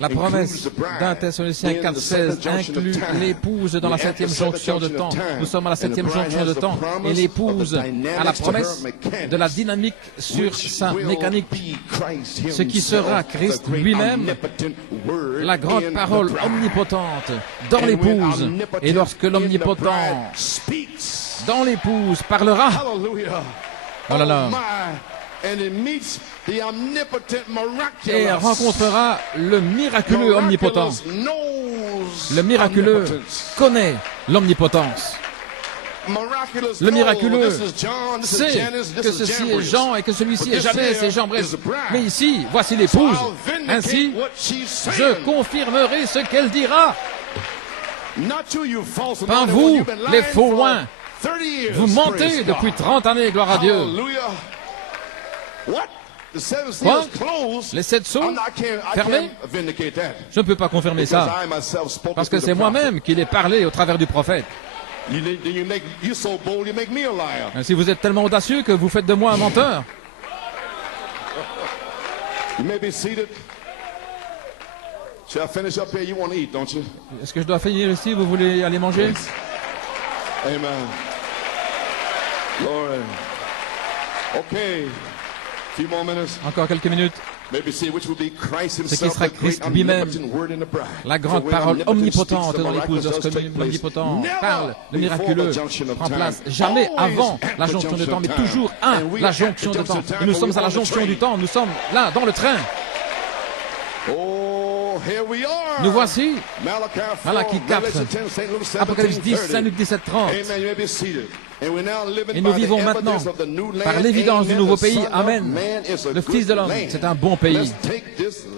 promesse d'un Thessaloniciens 4,16 inclut l'épouse dans la septième jonction de temps. Nous sommes à la septième jonction de temps et l'épouse a la promesse de la dynamique sur sa mécanique, ce qui sera Christ lui-même, la grande parole omnipotente dans l'épouse. Et lorsque l'omnipotent dans l'épouse parlera, oh là là, et rencontrera le miraculeux omnipotent. Le miraculeux connaît l'omnipotence. Le miraculeux sait que ceci est Jean et que celui-ci est Janès et Jean, bref. Mais ici, voici l'épouse. Ainsi, je confirmerai ce qu'elle dira. Pas vous, les faux oins. Vous mentez depuis 30 années, gloire à Dieu. Quoi? Les 7 sceaux fermés? Je ne peux pas confirmer ça, parce que c'est moi-même qui l'ai parlé au travers du prophète. Si vous êtes tellement audacieux que vous faites de moi un menteur. Est-ce que je dois finir ici? Vous voulez aller manger? Amen. Glory. Okay. Few more minutes. Encore quelques minutes. Ce qui sera Christ lui-même, la grande parole omnipotente dont l'épouse lorsque l'omnipotent parle, le miraculeux prend place jamais avant la jonction de temps, mais toujours à la jonction de temps. Et nous sommes à la jonction du temps, nous sommes là, dans le train. Nous voici, Malachie 4, Apocalypse 10, Saint Luc 17, 30. Et nous vivons maintenant par l'évidence du nouveau pays. Amen. Le Fils de l'homme, c'est un bon pays.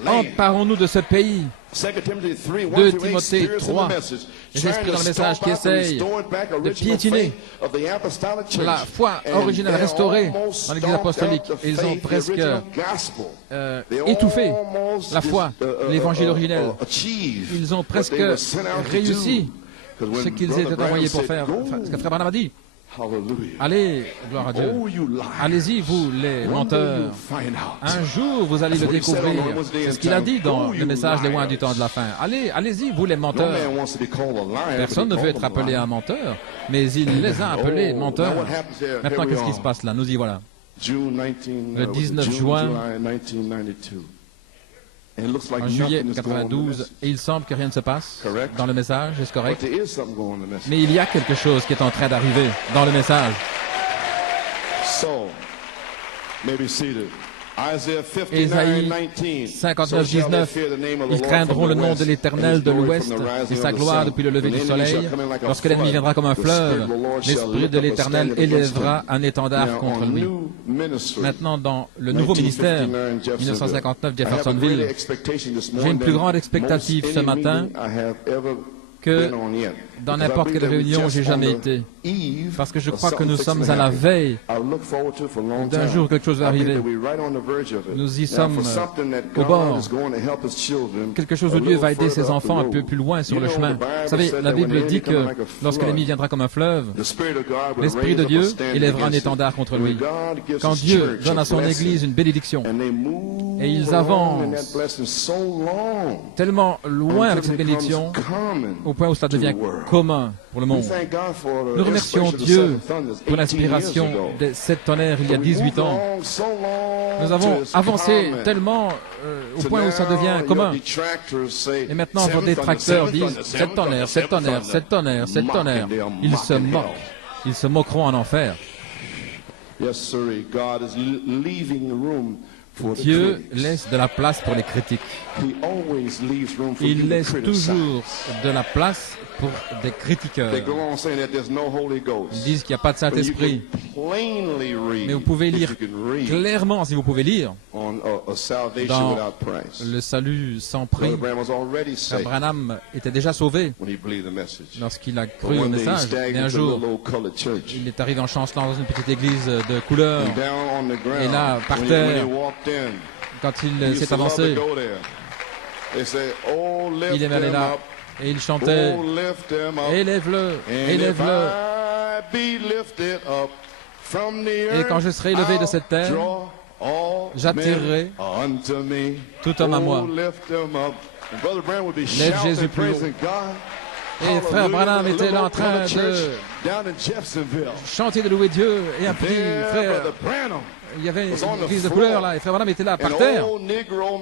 Emparons-nous de ce pays. 2 Timothée 3. Les esprits dans le message qui essayent de piétiner la foi originelle restaurée dans l'Église apostolique. Ils ont presque étouffé la foi, l'Évangile originel. Ils ont presque réussi ce qu'ils étaient envoyés pour faire. Ce que Frère Branham a dit. Allez, gloire à Dieu. Allez-y, vous les menteurs. Un jour, vous allez le découvrir. C'est ce qu'il a dit dans le message des loin du temps de la fin. Allez-y, vous les menteurs. Personne ne veut être appelé un menteur, mais il les a appelés menteurs. Maintenant, qu'est-ce qui se passe là? Nous y voilà. Le 19 juin, en juillet 92, et il semble que rien ne se passe dans le message, est-ce correct? Mais il y a quelque chose qui est en train d'arriver dans le message. Ésaïe 59, 19, ils craindront le nom de l'Éternel de l'Ouest et sa gloire depuis le lever du soleil. Lorsque l'ennemi viendra comme un fleuve, l'Esprit de l'Éternel élèvera un étendard contre lui. Maintenant, dans le nouveau ministère, 1959, Jeffersonville, j'ai une plus grande expectative ce matin que dans n'importe quelle réunion où j'ai jamais été. Parce que je crois que nous sommes à la veille d'un jour où quelque chose va arriver. Nous y sommes au bord. Quelque chose où Dieu va aider ses enfants un peu plus loin sur le chemin. Vous savez, la Bible dit que lorsque l'ennemi viendra comme un fleuve, l'Esprit de Dieu élèvera un étendard contre lui. Quand Dieu donne à son Église une bénédiction, et ils avancent tellement loin avec cette bénédiction, au point où cela devient commun pour le monde. Nous remercions Dieu pour l'inspiration des 7 tonnerres il y a 18 ans. Nous avons avancé tellement au point où ça devient commun. Et maintenant, vos détracteurs disent 7 tonnerres, 7 tonnerres, 7 tonnerres, 7 tonnerres. Ils se moquent. Ils se moqueront en enfer. Dieu laisse de la place pour les critiques. Il laisse toujours de la place pour des critiqueurs. Ils disent qu'il n'y a pas de Saint-Esprit. Mais vous pouvez lire clairement, si vous pouvez lire, dans le salut sans prix. Frère Branham était déjà sauvé lorsqu'il a cru au message. Et un jour, il est arrivé en chancelant dans une petite église de couleur. Et là, par terre, quand il s'est avancé, il aimait aller là. Et il chantait « Élève-le, élève-le. Et quand je serai élevé de cette terre, j'attirerai tout homme à moi. Lève Jésus plus haut. » Et frère Branham était là en train de chanter, de louer Dieu. Et un petit frère, il y avait une église de couleur là, et frère Branham était là par terre.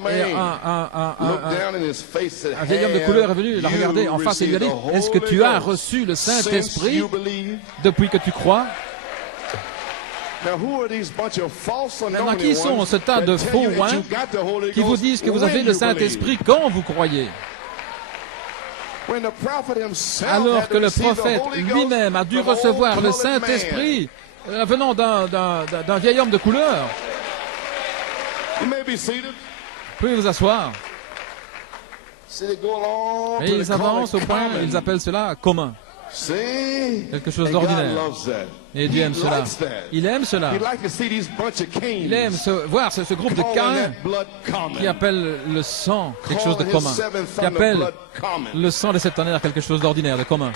Et un vieil homme de couleur est venu, l'a regardé en face et lui a dit « Est-ce que tu as reçu le Saint-Esprit depuis que tu crois ?» Maintenant, qui sont ce tas de faux oins qui vous disent que vous avez le Saint-Esprit quand vous croyez? Alors que le prophète lui-même a dû recevoir le Saint-Esprit venant d'un vieil homme de couleur. Vous pouvez vous asseoir. Et ils avancent au point, ils appellent cela commun. Quelque chose d'ordinaire. Et Dieu aime cela. Il aime cela. Il aime voir ce groupe de Caïn qui appelle le sang quelque chose de commun. Qui appelle le sang des septénaires quelque chose d'ordinaire, de commun.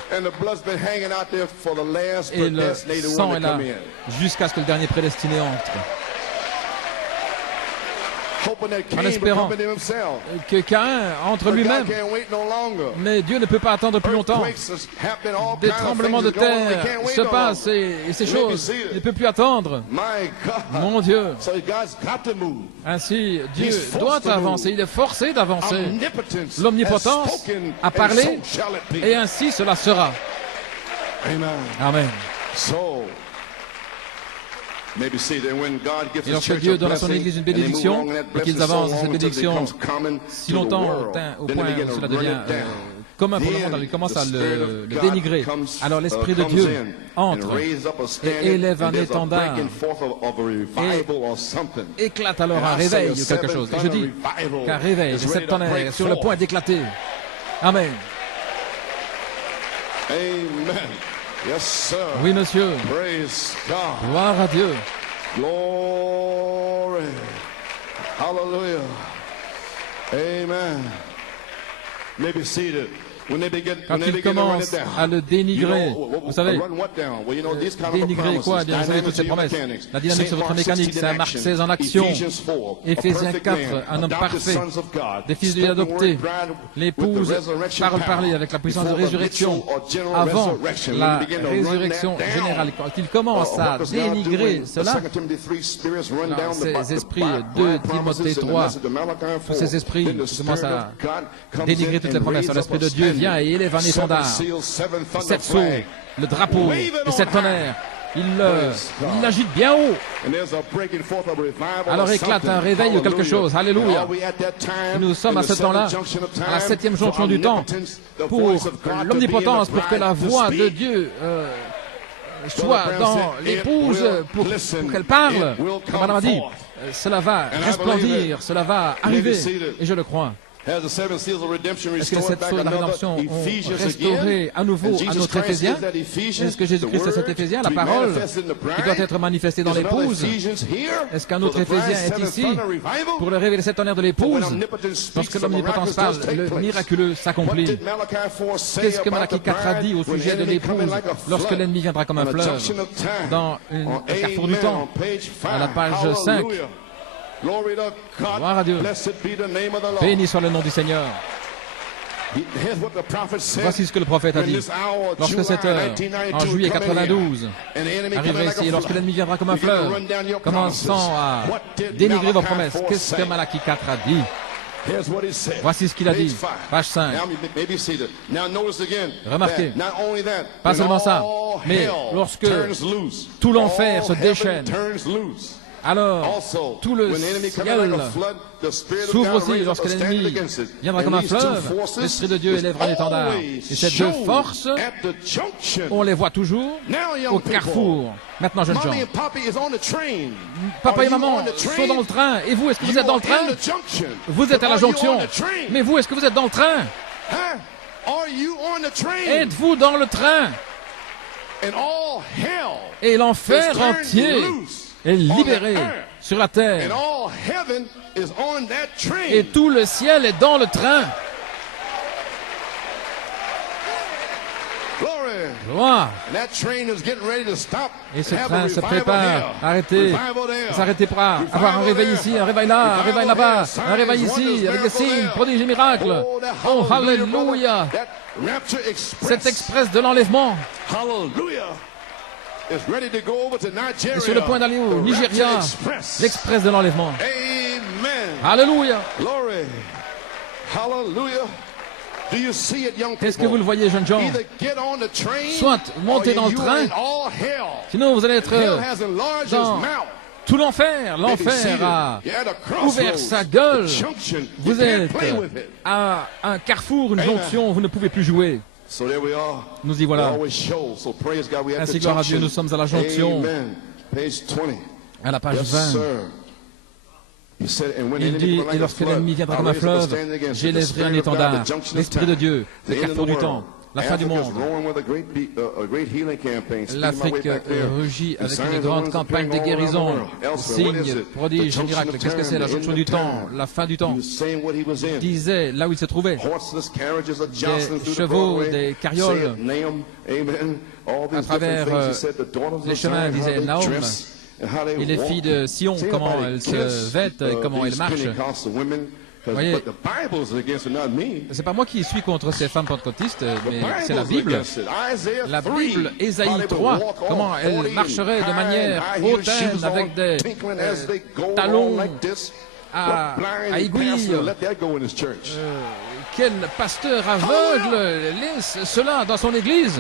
Et le sang est là jusqu'à ce que le dernier prédestiné entre. En espérant que Caïn entre lui-même. Mais Dieu ne peut pas attendre plus longtemps. Des tremblements de terre se passent et ces choses, il ne peut plus attendre. Mon Dieu. Ainsi, Dieu doit avancer, il est forcé d'avancer. L'omnipotence a parlé et ainsi cela sera. Amen. Et lorsque Dieu donne à son Église une bénédiction, et qu'ils avancent dans cette bénédiction si longtemps au point où cela devient commun pour le monde, alors ils commencent à le dénigrer. Alors l'Esprit de Dieu entre et élève un étendard et éclate alors un réveil ou quelque chose. Et je dis qu'un réveil, cette tonnerre est sur le point d'éclater. Amen. Yes, sir. Oui, monsieur. Praise God. Gloire à Dieu. Glory. Hallelujah. Amen. Maybe seated. Quand il commence à le dénigrer, vous savez, dénigrer quoi? Vous savez toutes ces promesses. La dynamique sur votre mécanique, c'est un Marc 16 en action. Éphésiens 4, un homme parfait, des fils de Dieu adoptés. L'épouse parler avec la puissance de résurrection avant la résurrection générale. Quand il commence à dénigrer cela, ces esprits, 2 Timothée 3, tous ces esprits qui commencent à dénigrer toutes les promesses. L'Esprit de Dieu vient et élève un étendard. 7 sceaux, le drapeau de cette tonnerre. Il l'agite bien haut. Alors éclate un réveil ou quelque chose. Alléluia. Nous sommes à ce temps-là, à la 7e jonction du temps, pour l'omnipotence, pour que la voix de Dieu soit dans l'épouse, pour qu'elle parle. Comme Madame a dit, cela va resplendir, cela va arriver. Et je le crois. Est-ce que les 7 sceaux de la rédemption ont restauré à nouveau à notre Éphésiens? Est-ce que Jésus-Christ est cet Éphésien, la parole qui doit être manifestée dans l'épouse? Est-ce qu'un autre Éphésien est ici pour le révéler cette tonnerre de l'épouse? Lorsque l'omnipotence parle, le miraculeux s'accomplit. Qu'est-ce que Malachie 4 a dit au sujet de l'épouse lorsque l'ennemi viendra comme un fleuve dans un carrefour du temps, à la page 5? Gloire à Dieu. Béni soit le nom du Seigneur. Voici ce que le prophète a dit. Lorsque cette heure, en juillet 92, arrivera ici, et lorsque l'ennemi viendra comme un fleuve, commençant à dénigrer vos promesses, qu'est-ce que Malachie 4 a dit? Voici ce qu'il a dit. Page 5. Remarquez, pas seulement ça, mais lorsque tout l'enfer se déchaîne, alors, tout le ciel s'ouvre aussi lorsque l'ennemi viendra comme un fleuve. L'Esprit de Dieu élèvera l'étendard. Et ces 2 forces, on les voit toujours au carrefour. Maintenant, jeunes gens, papa et maman sont dans le train. Et vous, est-ce que vous êtes dans le train? Vous êtes à la jonction. Mais vous, est-ce que vous êtes dans le train? Êtes-vous dans le train? Et l'enfer entier est libéré sur la terre. Et tout le ciel est dans le train. Gloire. Et ce train se prépare à arrêter, s'arrêter pour avoir un réveil ici, un réveil là, un réveil là-bas, un réveil ici, avec des signes, prodiges et miracles. Oh, alléluia. Cet express de l'enlèvement est sur le point d'aller au Nigeria, l'express de l'enlèvement. Alléluia. Est-ce que vous le voyez, jeunes gens? Soit montez dans le train, sinon vous allez être dans tout l'enfer. L'enfer a ouvert sa gueule. Vous êtes à un carrefour, une jonction, vous ne pouvez plus jouer. Nous y voilà. Ainsi, gloire à Dieu, nous sommes à la jonction, à la page 20. Il dit, et lorsque l'ennemi viendra comme un fleuve, j'élèverai un étendard, l'Esprit de Dieu, le carrefour du temps, la fin du monde. L'Afrique rugit avec une grande campagne de guérison, signes, prodiges, miracles. Qu'est-ce que c'est? La jonction du temps, la fin du temps. Il disait là où il se trouvait, des chevaux, des carrioles, à travers les chemins, disait Naom, et les filles de Sion, comment elles se vêtent et comment elles marchent. Vous voyez, c'est pas moi qui suis contre ces femmes pentecôtistes, mais c'est la Bible. La Bible, Ésaïe 3, comment elles marcheraient de manière hautaine avec des talons à aiguilles. Quel pasteur aveugle laisse cela dans son église?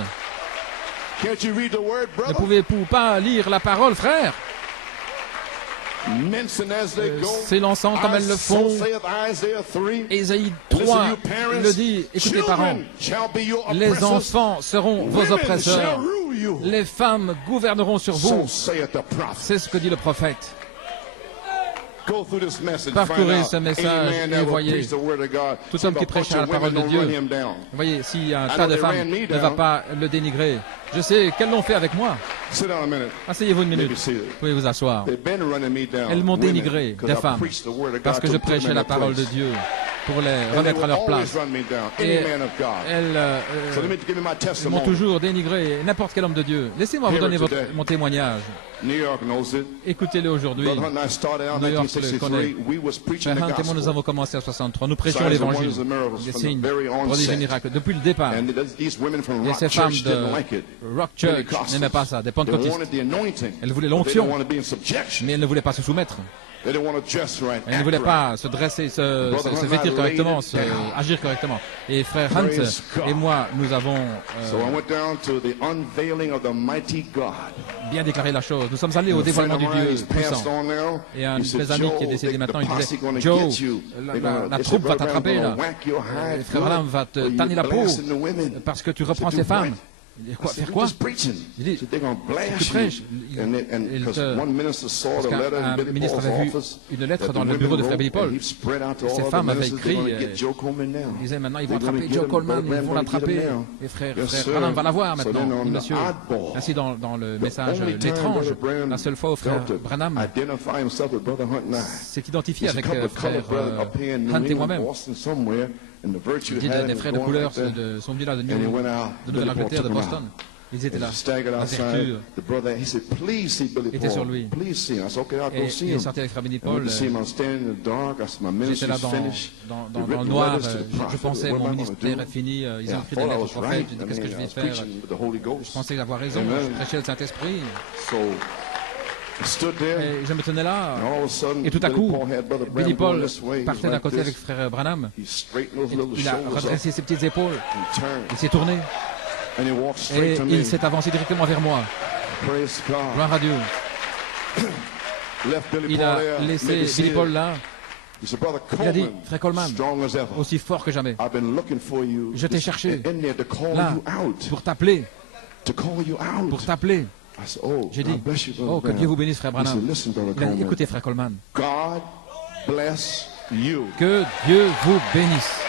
Ne pouvez-vous pas lire la parole, frère? S'élançant comme elles le font. Ésaïe 3 le dit, écoutez parents, les enfants seront vos oppresseurs, les femmes gouverneront sur vous. C'est ce que dit le prophète. Parcourez ce message et voyez, tout homme qui prêchera la parole de Dieu, voyez, si un tas de femmes ne va pas le dénigrer, je sais qu'elles l'ont fait avec moi. Asseyez-vous une minute, vous pouvez vous asseoir. Elles m'ont dénigré, des femmes, parce que je prêchais la parole de Dieu pour les remettre à leur place. Et elles m'ont toujours dénigré, n'importe quel homme de Dieu. Laissez-moi vous donner mon témoignage. Écoutez-le aujourd'hui. New York le connaît. Frère Hunt et moi, nous avons commencé en 63. Nous prêchions l'évangile, des signes, prodiges et miracles, depuis le départ. Et ces femmes de Rock Church n'aimaient pas ça, des pentecôtistes. Elles voulaient l'onction, mais elles ne voulaient pas se soumettre. Elles ne voulaient pas se dresser, se vêtir correctement, agir correctement. Et frère Hunt et moi, nous avons bien déclaré la chose. Nous sommes allés au dévoilement du Dieu puissant. Et un de mes amis qui est décédé maintenant, il disait, Joe, la troupe va t'attraper là. Et frère Branham va te tanner la peau parce que tu reprends ces femmes. Il dit, faire quoi? Il dit, tu prêches. Parce qu'un ministre avait vu une lettre dans le bureau de frère Billy Paul. Ces femmes avaient écrit, ils disaient maintenant ils vont attraper Joe Coleman, ils vont l'attraper. Et frère Branham va la voir maintenant. Oui, monsieur. Ainsi dans le message, l'étrange, la seule fois où frère Branham s'est identifié avec frère Hunt et moi-même. Il dit des frères de couleur sont venus là de Nouvelle-Angleterre, de Boston. Ils étaient là. La vertu était sur lui. Et il est sorti avec frère Billy Paul. J'étais là dans le noir. Je pensais mon ministère est fini. Ils ont écrit des lettres au prophète. Je dis qu'est-ce que je vais faire? Je pensais avoir raison. Je prêchais le Saint-Esprit. Et je me tenais là, et tout à coup, Billy Paul partait d'un côté avec frère Branham. Il a redressé ses petites épaules, il s'est tourné, et il s'est avancé directement vers moi. Gloire à Dieu. Il a laissé Billy Paul là. Il a dit, frère Coleman, aussi fort que jamais, je t'ai cherché là pour t'appeler. J'ai dit, oh, que Dieu vous bénisse, frère Branham. Il a dit, écoutez, frère Coleman, que Dieu vous bénisse.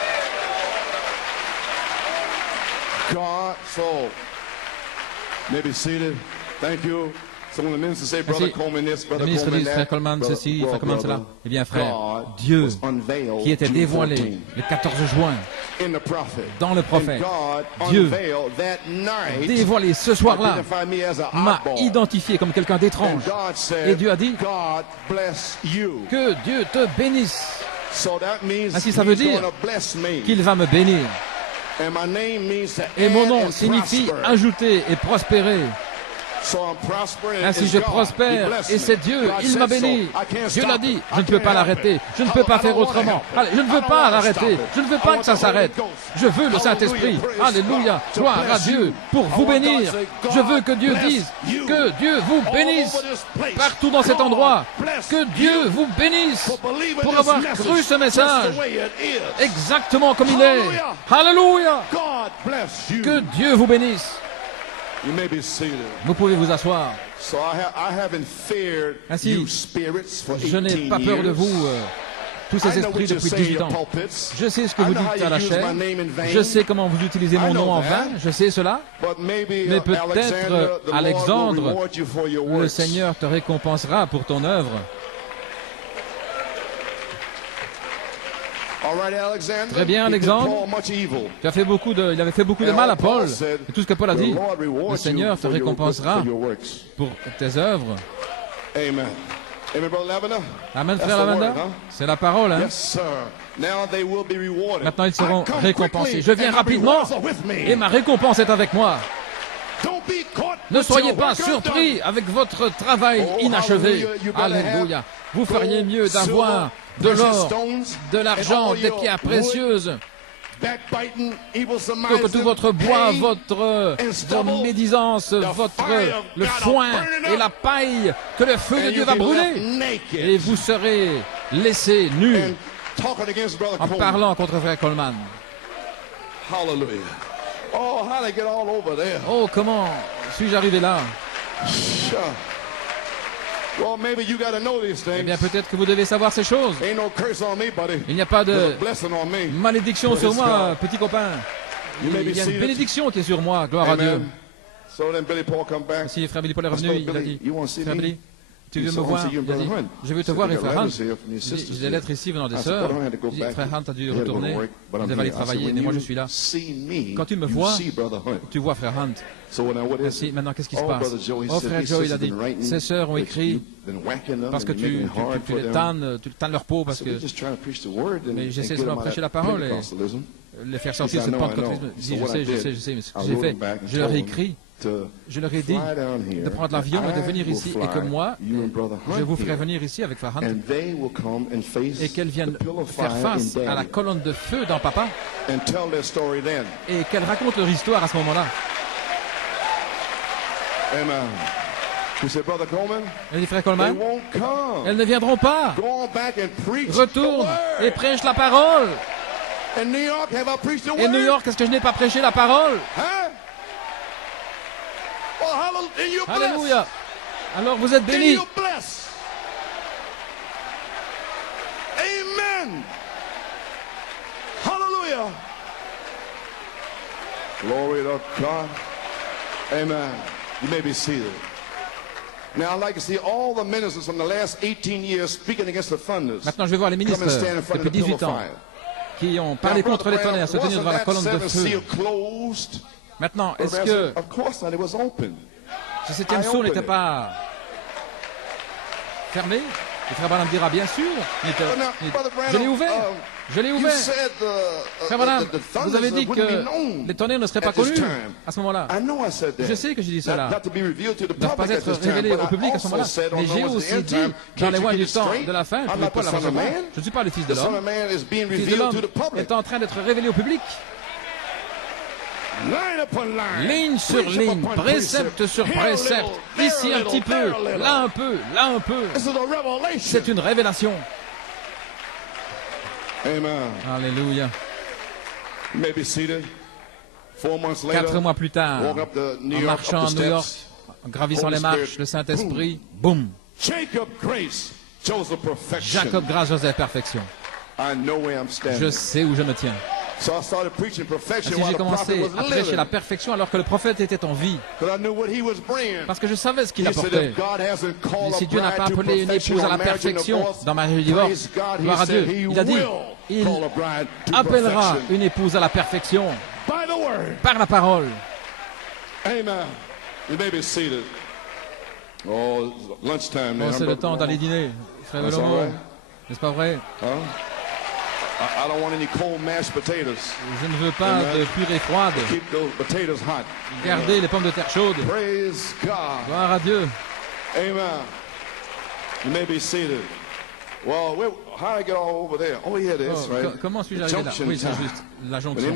Le ministre dit, frère Coleman, ceci, frère Coleman, cela. Eh bien, frère, Dieu, qui était dévoilé le 14 juin dans le prophète, Dieu, dévoilé ce soir-là, m'a identifié comme quelqu'un d'étrange. Et Dieu a dit, que Dieu te bénisse. Ainsi, ça veut dire qu'il va me bénir. Et mon nom signifie ajouter et prospérer. Ainsi je prospère et c'est Dieu, il m'a béni. Dieu l'a dit, je ne peux pas l'arrêter, je ne peux pas faire autrement. Allez, je ne veux pas l'arrêter, je ne veux pas que ça s'arrête. Je veux le Saint-Esprit, alléluia, gloire à Dieu pour vous bénir. Je veux que Dieu dise, que Dieu vous bénisse partout dans cet endroit. Que Dieu vous bénisse pour avoir cru ce message exactement comme il est. Alléluia. Que Dieu vous bénisse. Vous pouvez vous asseoir. Ainsi, je n'ai pas peur de vous, tous ces esprits depuis 18 ans. Je sais ce que vous dites à la chair. Je sais comment vous utilisez mon nom en vain. Je sais cela. Mais peut-être, Alexandre, le Seigneur te récompensera pour ton œuvre. Très bien, Alexandre. Il avait fait beaucoup de mal à Paul. Et tout ce que Paul a dit, le Seigneur te récompensera pour tes œuvres. Amen, frère Lavender. C'est la parole, hein? Maintenant, ils seront récompensés. Je viens rapidement et ma récompense est avec moi. Ne soyez pas surpris avec votre travail inachevé. Alléluia. Vous feriez mieux d'avoir de l'or, de l'argent, des pierres précieuses, que tout votre bois, votre médisance, le foin et la paille, que le feu de Dieu va brûler. Et vous serez laissés nus en parlant contre frère Coleman. Oh, comment suis-je arrivé là? Eh bien, peut-être que vous devez savoir ces choses. Il n'y a pas de malédiction sur moi, petit copain. Il y a une bénédiction qui est sur moi, gloire à Dieu. Si frère Billy Paul est revenu, il a dit, frère Billy, tu veux me voir? Il a dit, je veux te voir, et frère Hunt. J'ai des lettres ici venant des sœurs. Frère Hunt a dû retourner, il devait aller travailler, mais moi je suis là. Quand tu me vois, tu vois frère Hunt. Ainsi, maintenant, qu'est-ce qui se passe? Oh, frère Joe, il a dit, ces sœurs ont écrit parce que tu les tannes leur peau, parce que... Mais j'essaie de leur prêcher la parole et les faire sortir de cette pentecôtisme. Je sais, mais ce que j'ai fait, je leur ai écrit. Je leur ai dit de prendre l'avion et de venir ici, et que moi, je vous ferai venir ici avec Frère Hunt, et qu'elles viennent faire face à la colonne de feu dans Papa, et qu'elles racontent leur histoire à ce moment-là. Elle dit, frère Coleman, elles ne viendront pas. Retourne et prêche la parole. Et New York, est-ce que je n'ai pas prêché la parole? Alléluia. Alors vous êtes bénis. Amen. Hallelujah. Glory to God. Amen. You may be seated. Now I'd like to see all the ministers from the last 18 years speaking against the thunders. Maintenant, je vais voir les ministres depuis 18 ans qui ont parlé contre les tonnerres, se tenir devant la colonne de feu. Maintenant, est-ce que ce septième sceau n'était pas fermé? Le frère Branham dira, bien sûr, je l'ai ouvert. Je l'ai ouvert. Frère Branham, vous avez dit que les tonnerres ne seraient pas connus à ce moment-là. Je sais que j'ai dit cela. Ils ne doivent pas être révélés au public à ce moment-là. Mais j'ai aussi dit, dans les mois du temps de la fin, je ne pouvais pas la recevoir. Je ne suis pas le Fils de l'homme. Le Fils de l'homme est en train d'être révélé au public. Ligne sur ligne, précepte sur précepte, ici un petit peu, là un peu, là un peu. C'est une révélation. Alléluia. 4 mois plus tard, en marchant à New York, en gravissant les marches, le Saint-Esprit, boum. Jacob Grâce, Joseph Perfection. Je sais où je me tiens. Ainsi, j'ai commencé à prêcher la perfection alors que le prophète était en vie. Parce que je savais ce qu'il apportait. Et si Dieu n'a pas appelé une épouse à la perfection dans mariage et divorce, gloire à Dieu, il a dit, il appellera une épouse à la perfection par la parole. Oh, c'est le temps d'aller dîner, frère Velomo. N'est-ce pas vrai? Je ne veux pas de purée froide. Gardez les pommes de terre chaudes. Gloire à Dieu. Amen. You may be seated. Well, how I get all over there? Oh, yeah, this, right? Comment suis-je arrivé là? Oui, c'est juste la jonction.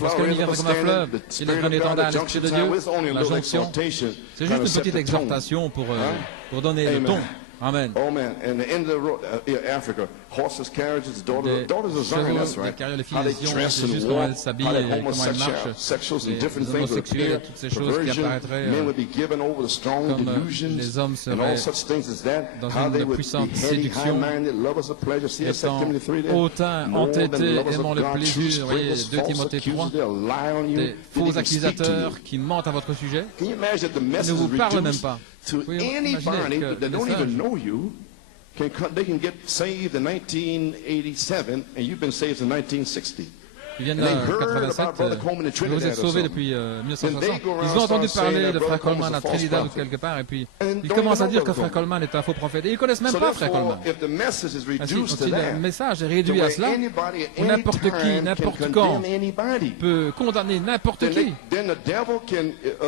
Parce que l'univers est comme un fleuve, il est un étendard à l'Esprit de Dieu. La jonction, c'est juste une petite exhortation pour donner le ton. Amen. Oh man, and the end of the road, Africa, horses, carriages, daughters are zonging us, right? How they dress and walk, how that homosexuals and different things would appear, perversion, men would be given over to strong delusions, and all such things as that, how they would be heady, high-minded, lovers of pleasure. See, that's 2 Timothy 3 there. Hautain, entêtés, aimant le plaisir, voyez, 2 Timothée 3, des faux accusateurs qui mentent à votre sujet, ne vous parlent même pas. To anybody that don't even know you, they can get saved in 1987, and you've been saved in 1960. Ils viennent de 87, vous êtes sauvés depuis 1960. Ils ont entendu parler de Frère Coleman à Trinidad ou quelque part, et puis ils commencent à dire que Frère Coleman est un faux prophète. Et ils ne connaissent même pas Frère Coleman. Si le message est réduit à cela, n'importe qui, n'importe quand peut condamner n'importe qui.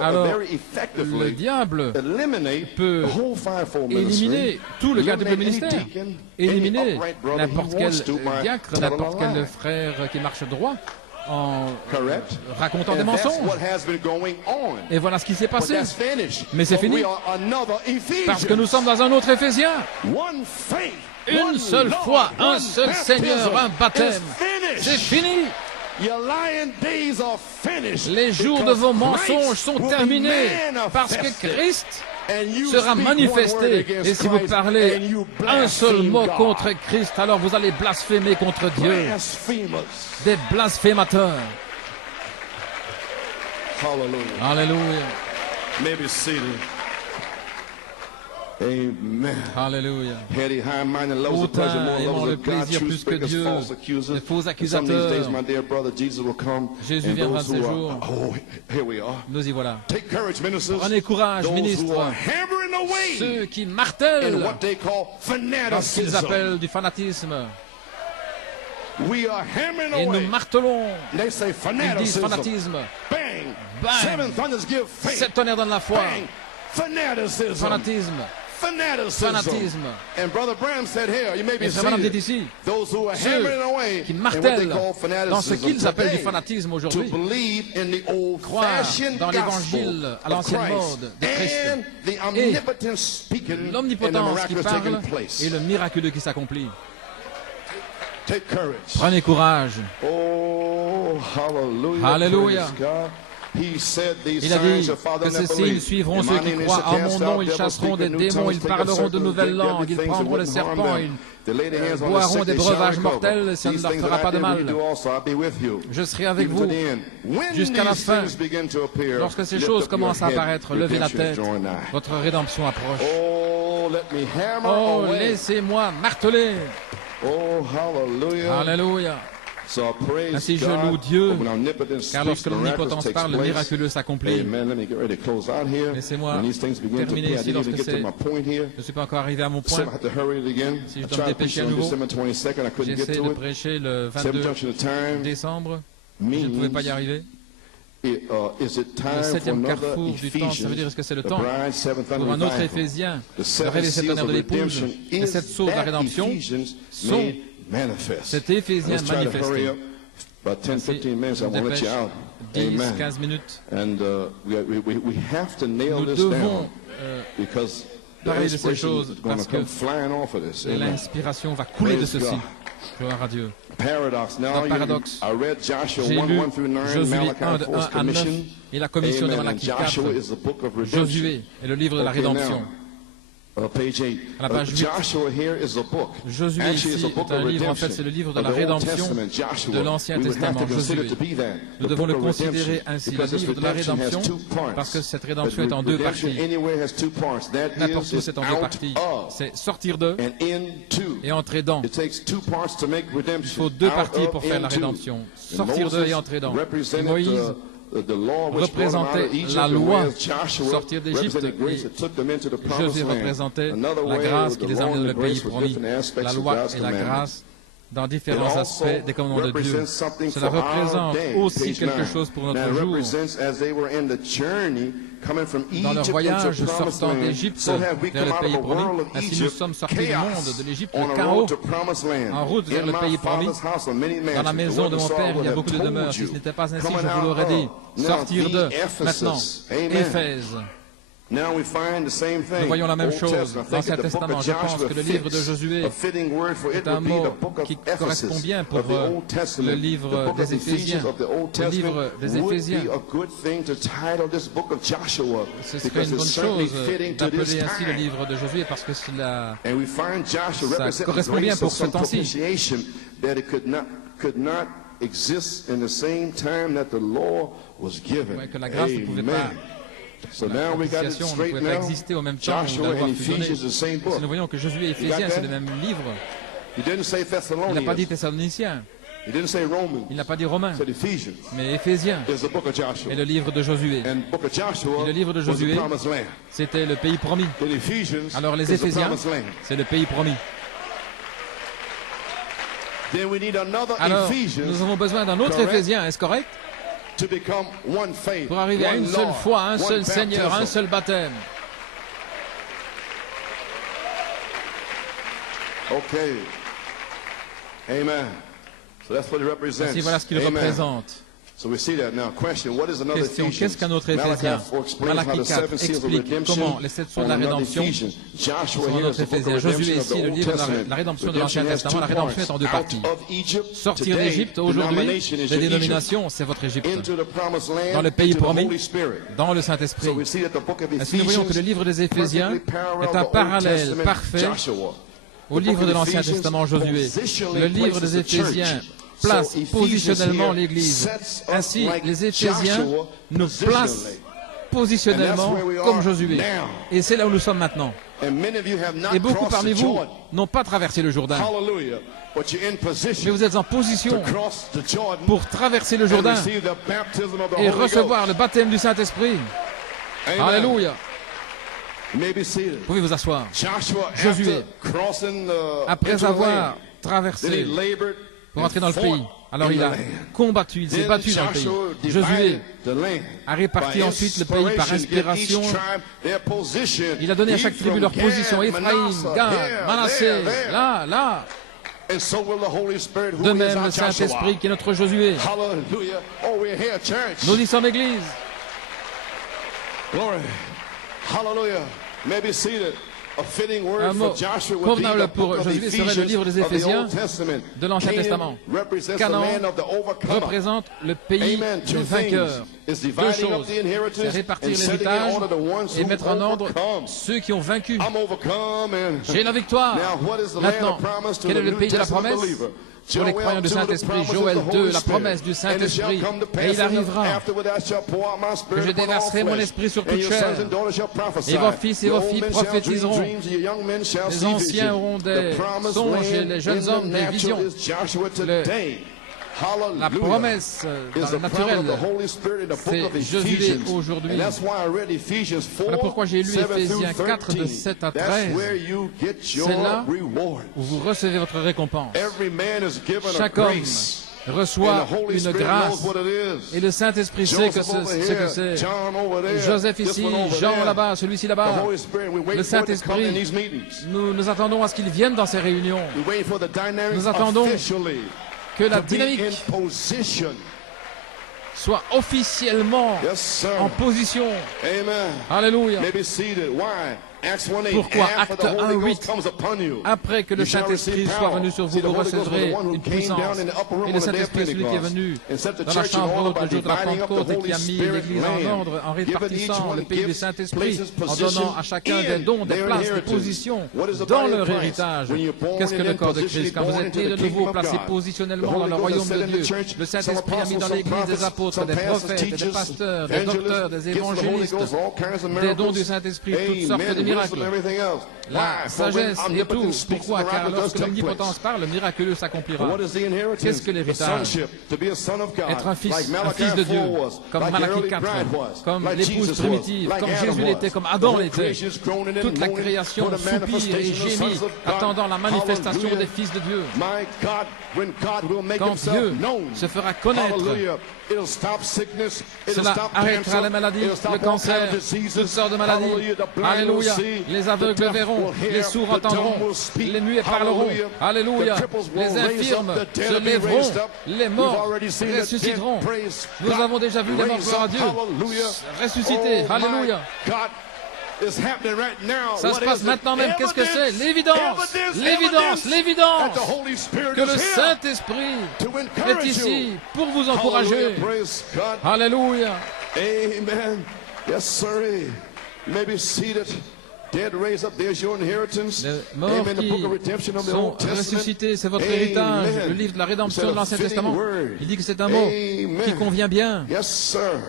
Alors, le diable peut éliminer tout le quadruple ministère, éliminer n'importe quel diacre, n'importe quel frère qui marche droit, en racontant des mensonges. Et voilà ce qui s'est passé. Mais c'est fini. Parce que nous sommes dans un autre Éphésiens. Une seule foi, un seul Seigneur, un baptême. C'est fini. Les jours de vos mensonges sont terminés parce que Christ sera manifesté. Et si vous parlez un seul mot contre Christ, alors vous allez blasphémer contre Dieu. Des blasphémateurs. Alléluia. Amen. Alléluia. Hautain, aimant le plaisir plus que Dieu, les faux accusateurs. Jésus viendra de ces jours. Nous y voilà. Prenez courage, ministres. Ceux qui martèlent dans ce qu'ils appellent du fanatisme. Et nous martelons. Ils disent fanatisme. Bang! 7 tonnerres dans la foi. Fanatisme. Fanatisme. Et Frère Branham dit ici, ceux qui martèlent dans ce qu'ils appellent du fanatisme aujourd'hui, croient dans l'évangile à l'ancienne mode de Christ et l'omnipotence qui parle et le miraculeux qui s'accomplit. Prenez courage. Alléluia. Il a dit que ces signes suivront ceux qui croient en mon nom, ils chasseront des démons, ils parleront de nouvelles langues, ils prendront les serpents, ils boiront des breuvages mortels, ça ne leur fera pas de mal. Je serai avec vous jusqu'à la fin. Lorsque ces choses commencent à apparaître, levez la tête, votre rédemption approche. Oh, laissez-moi marteler. Alléluia. Ainsi je loue Dieu, car lorsque l'omnipotence parle, le miraculeux s'accomplit. Laissez-moi terminer ici lorsque je ne suis pas encore arrivé à mon point. Si je dois me dépêcher à nouveau, j'essaie de prêcher le 22 décembre. Je ne pouvais pas y arriver. Le 7e carrefour du temps, ça veut dire est-ce que c'est le temps pour un autre Éphésien de révéler cette honneur de l'épouse et cette sceaux de la rédemption sont cet Éphésien manifesté. 10-15 minutes. Nous devons parler de ces choses parce que l'inspiration va couler de ceci. Gloire à Dieu. Dans Paradoxe, j'ai lu Josué 1 de 1 à 9 et la commission de Malachie 4. Josué est le livre de la rédemption. À la page 8, Josué ici est un livre, en fait c'est le livre de la rédemption de l'Ancien Testament, Josué. Nous devons le considérer ainsi, le livre de la rédemption, parce que cette rédemption est en deux parties. N'importe où c'est en deux parties. C'est sortir d'eux et entrer dans. Il faut deux parties pour faire la rédemption. Sortir d'eux et entrer dans. Et Moïse représentait la loi, sortir d'Égypte, et Josué représentait la grâce qui les a amenés dans le pays promis. La loi et la grâce dans différents aspects des commandements de Dieu. Cela représente aussi quelque chose pour notre jour. Dans leur voyage sortant d'Égypte vers le pays promis, ainsi nous sommes sortis du monde, de l'Égypte, le chaos, en route vers le pays promis. Dans la maison de mon Père, il y a beaucoup de demeures. Si ce n'était pas ainsi, je vous l'aurais dit. Sortir de, maintenant, Éphèse. Nous voyons la même chose dans l'Ancien Testament. Je pense que le livre de Josué est un mot qui correspond bien pour le livre des Éphésiens. Le livre des Éphésiens. Ce serait une bonne chose d'appeler ainsi le livre de Josué parce que ça correspond bien pour ce temps-ci. Que la grâce ne pouvait pas. La propitiation ne pouvait pas exister au même temps où la loi fut donnée. Si nous voyons que Josué et Éphésiens, c'est le même livre. Il n'a pas dit Thessaloniciens. Il n'a pas dit Romains. Mais Éphésiens est le livre de Josué. Et le livre de Josué, c'était le pays promis. Alors les Éphésiens, c'est le pays promis. Alors, nous avons besoin d'un autre Éphésien, est-ce correct? Pour arriver à une seule foi, un seul Seigneur, un seul baptême. Ok. Amen. Ainsi, voilà ce qu'il représente. Question, qu'est-ce qu'un autre Éphésien? Malachie 4 explique comment les 7 sons de la rédemption sont un autre Éphésien. Josué ici, le livre de la rédemption de l'Ancien Testament, la rédemption est en deux parties. Sortir d'Égypte, aujourd'hui, des dénominations, c'est votre Égypte. Dans le pays promis, dans le Saint-Esprit. Ainsi, nous voyons que le livre des Éphésiens est un parallèle parfait au livre de l'Ancien Testament, Josué. Le livre des Éphésiens place positionnellement l'Église. Ainsi, les Éphésiens nous placent positionnellement comme Josué. Et c'est là où nous sommes maintenant. Et beaucoup parmi vous n'ont pas traversé le Jourdain. Mais vous êtes en position pour traverser le Jourdain et recevoir le baptême du Saint-Esprit. Alléluia. Vous pouvez vous asseoir. Josué, après avoir traversé pour entrer dans le pays. Alors il a combattu, il s'est battu dans le pays. Josué a réparti ensuite le pays par inspiration. Il a donné à chaque tribu leur position. Éphraïm, Gad, Manassé, là. De même le Saint-Esprit qui est notre Josué. Nous y sommes Église. Un mot convenable pour Josué serait le livre des Éphésiens de l'Ancien Testament. Canaan représente le pays des vainqueurs. Deux choses, c'est répartir l'héritage et mettre en ordre ceux qui ont vaincu. J'ai la victoire. Maintenant, quel est le pays de la promesse? Pour les croyants du Saint-Esprit, Joël 2, la promesse du Saint-Esprit. Et il arrivera que je déverserai mon esprit sur toute chair. Et vos fils et vos filles prophétiseront. Les anciens auront des songes et les jeunes hommes des visions. La promesse dans le naturel, c'est Josué aujourd'hui. Voilà pourquoi j'ai lu Éphésiens 4 de 7 à 13. C'est là où vous recevez votre récompense. Chaque homme reçoit une grâce et le Saint-Esprit sait ce que c'est. Joseph ici, Jean là-bas, celui-ci là-bas. Le Saint-Esprit, nous attendons à ce qu'il vienne dans ces réunions. Nous attendons que la dynamique soit officiellement en position. Alléluia. Pourquoi Acte 1:8, après que le Saint-Esprit soit venu sur vous, vous recevrez une puissance. Et le Saint-Esprit, celui qui est venu dans la chambre haute le jour de la Pentecôte et qui a mis l'Église en ordre en répartissant le pays du Saint-Esprit, en donnant à chacun des dons, des places, des positions dans leur héritage. Qu'est-ce que le corps de Christ? Quand vous êtes nés de nouveau, placés positionnellement dans le royaume de Dieu, le Saint-Esprit a mis dans l'Église des apôtres, des prophètes, des pasteurs, des docteurs, des évangélistes, des dons du Saint-Esprit, toutes sortes de miracles. La sagesse et tout. Pourquoi? Car lorsque l'omnipotence parle, le miraculeux s'accomplira. Qu'est-ce que l'héritage? Être un fils de Dieu, comme Malachie 4, comme l'épouse primitive, comme Jésus l'était, comme Adam l'était. Toute la création soupire et gémit, attendant la manifestation des fils de Dieu. Quand Dieu se fera connaître, cela arrêtera la maladie, le cancer, toutes sortes de maladies. Alléluia. Les aveugles verront, les sourds entendront, les muets parleront. Alléluia. Les infirmes se lèveront, les morts ressusciteront. Nous avons déjà vu les morts, gloire à Dieu, ressusciter. Alléluia. Ça se passe maintenant même. Qu'est-ce que c'est? L'évidence, l'évidence, l'évidence que le Saint-Esprit est ici pour vous encourager. Alléluia. Amen. Yes, sir. You may be seated. Dead raised up. There's your inheritance. Les morts qui sont ressuscités, c'est votre héritage. Le livre de la rédemption de l'Ancien Testament. Il dit que c'est un mot qui convient bien. Yes, sir.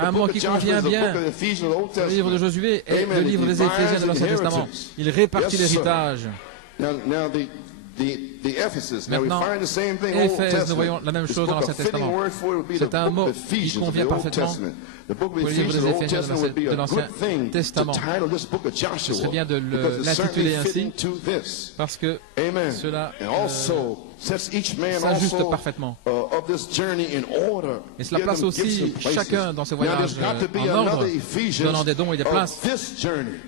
Un mot qui convient bien. Le livre de Josué et le livre des Éphésiens de l'Ancien Testament. Il répartit l'héritage. Maintenant, Éphèse, nous voyons la même chose dans l'Ancien Testament. C'est un mot qui convient parfaitement pour le livre des Éphésiens de l'Ancien Testament. Ce serait bien de l'intituler ainsi, parce que cela s'ajuste parfaitement. Et cela place aussi chacun dans ses voyages en ordre, donnant des dons et des places.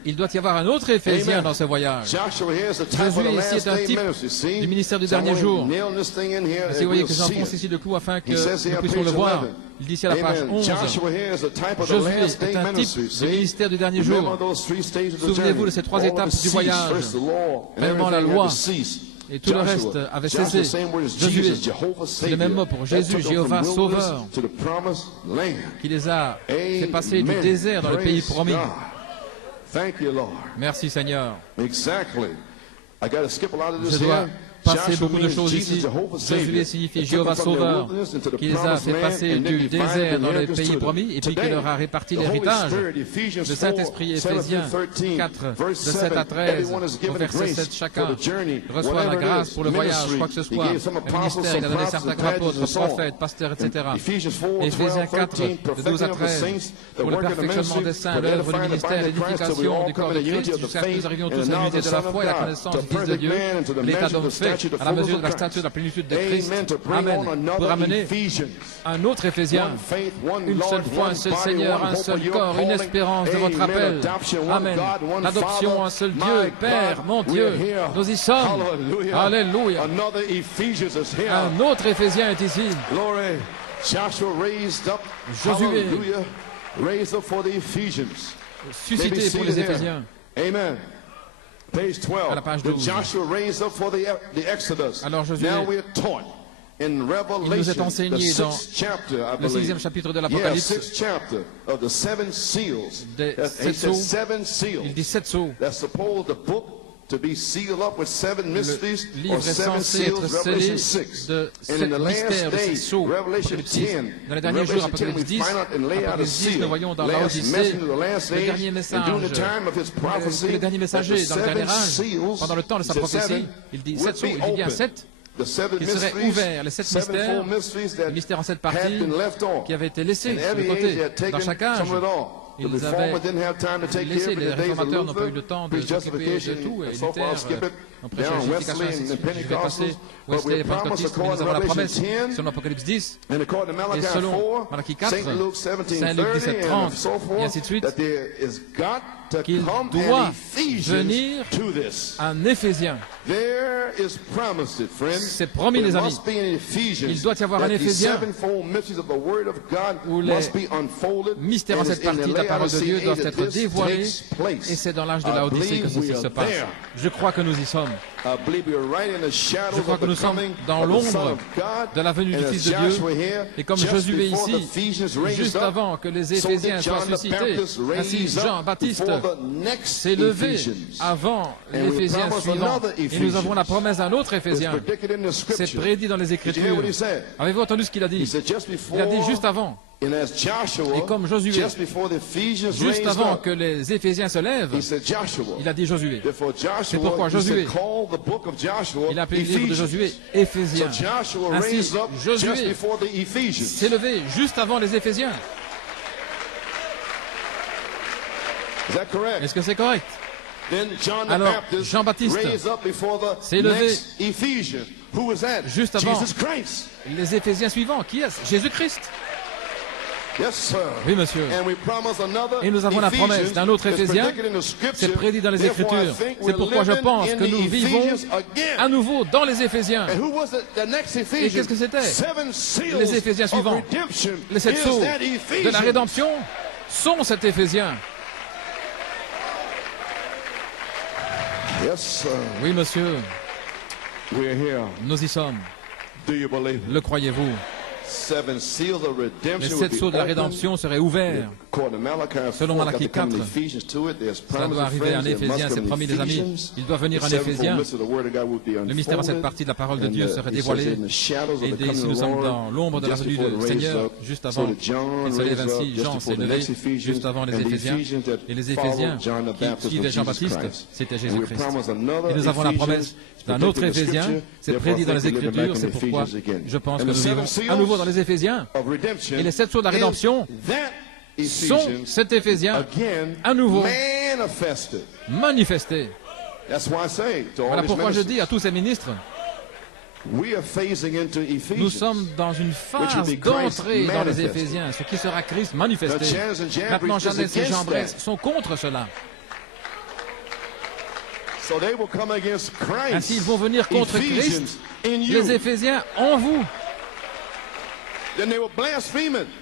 Il doit y avoir un autre Éphésien dans ses voyages. Josué ici est un type du ministère du dernier jour. Si vous voyez que j'enfonce ici le clou afin que nous puissions le voir, il dit ici à la page 11, Josué est un type du ministère du dernier jour. Souvenez-vous de ces trois étapes du voyage. Premièrement, la loi. Et tout le reste avait cessé. Josué, c'est le même mot pour Jésus, Jéhovah, Sauveur, qui les a fait passer du désert dans le pays promis. Merci Seigneur. Je dois passer beaucoup de choses ici. Josué signifie Jéhovah Sauveur, qui les a fait passer du désert dans le pays promis et puis qui leur a réparti l'héritage. Le Saint-Esprit Éphésiens 4, de 7 à 13, au verset 7, chacun reçoit la grâce pour le voyage, quoi que ce soit. Le ministère, il a donné certains apôtres, prophètes, pasteurs, etc. Éphésiens 4, de 12 à 13, pour le perfectionnement des saints, l'œuvre du ministère, l'édification du corps de Christ, jusqu'à ce que nous arrivions tous à l'unité de la foi et la connaissance du Fils de Dieu, l'état d'homme fait, à la mesure de la stature de la plénitude de Christ. Amen. Pour amener un autre Éphésien, une seule foi, un seul Seigneur, un seul corps, une espérance de votre appel. Amen. L'adoption, un seul Dieu, Père, mon Dieu, nous y sommes. Alléluia. Un autre Éphésien est ici. Josué, suscité pour les Éphésiens. Amen. Page 12. À la page 12. Alors Josué, il nous est enseigné dans le 6e chapitre de l'Apocalypse des 7 sceaux. Il dit 7 sceaux. Le livre est censé être scellé de 7 mystères, de 7 sceaux. Apocalypse 6. Dans les derniers jours, Apocalypse 10, nous voyons dans l'Odyssée le dernier message, le dernier messager dans le dernier âge, pendant le temps de sa prophétie. Il dit 7 sceaux, il dit bien 7. Qui seraient ouverts, les 7 mystères, les mystères en 7 parties, qui avaient été laissés de côté dans chaque âge. Ils avaient laissé, les réformateurs n'ont pas eu le temps de s'occuper de tout, et Luther ont prêché la justification ainsi de suite. Je vais passer Wesley et Pentecôtistes, mais nous avons la promesse selon Apocalypse 10, et selon Malachie 4, Saint-Luc 17, 30, et ainsi de suite, qu'il doit venir un Éphésien. C'est promis, les amis. Il doit y avoir un Éphésien où les mystères en cette partie de la parole de Dieu doivent être dévoilés, et c'est dans l'âge de la Odyssée que ceci se passe. Je crois que nous y sommes. Je crois que nous sommes dans l'ombre de la venue du Fils de Dieu. Et comme Josué ici, juste avant que les Éphésiens soient suscités, ainsi Jean-Baptiste s'est levé avant l'Éphésien suivant. Et nous avons la promesse d'un autre Éphésien. C'est prédit dans les Écritures. Avez-vous entendu ce qu'il a dit? Il a dit juste avant. Et comme Josué, juste avant que les Éphésiens se lèvent, il a dit Josué. C'est pourquoi Josué, il a appelé le livre de Josué Éphésiens. Ainsi, Josué s'est levé juste avant les Éphésiens. Est-ce que c'est correct? Alors, Jean-Baptiste s'est levé juste avant les Éphésiens suivants. Qui est-ce? Jésus-Christ. Oui, monsieur. Et nous avons la promesse d'un autre Éphésien. C'est prédit dans les Écritures. C'est pourquoi je pense que nous vivons à nouveau dans les Éphésiens. Et qu'est-ce que c'était? Les Éphésiens suivants. Les 7 sceaux de la rédemption sont cet Éphésien. Oui, monsieur. Nous y sommes. Le croyez-vous? Les 7 sceaux de la rédemption seraient ouverts. Selon Malachie 4, ça doit arriver en Éphésiens, c'est promis les amis. Il doit venir en Éphésiens. Le mystère à cette partie de la parole de Dieu serait dévoilé. Et ici nous sommes dans l'ombre de la venue du Seigneur, juste avant qu'il se lève ainsi. Jean s'est levé juste avant les Éphésiens. Et les Éphésiens qui suivaient Jean-Baptiste, c'était Jésus-Christ. Et nous avons la promesse d'un autre Éphésien, c'est prédit dans les Écritures, c'est pourquoi je pense que nous vivons à nouveau dans les Éphésiens. Et les 7 sceaux de la rédemption sont cet Éphésien à nouveau manifesté. Voilà pourquoi je dis à tous ces ministres, nous sommes dans une phase d'entrée dans les Éphésiens, ce qui sera Christ manifesté. Maintenant, Jannes et Jambres sont contre cela. Ainsi, ils vont venir contre Christ, les Éphésiens en vous.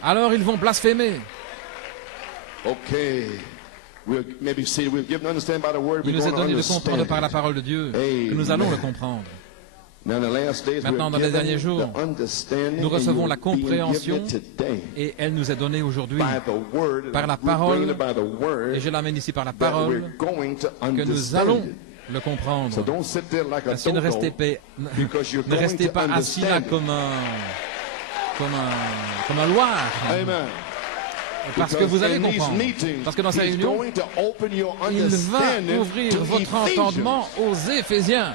Alors ils vont blasphémer. Il nous est donné de comprendre par la parole de Dieu que nous allons le comprendre. Maintenant, dans les derniers jours, nous recevons la compréhension et elle nous est donnée aujourd'hui par la parole, et je l'amène ici par la parole, que nous allons le comprendre. Ainsi, ne restez pas assis là comme un loir. Parce que vous allez comprendre. Parce que dans ces réunions, il va ouvrir votre entendement aux Éphésiens.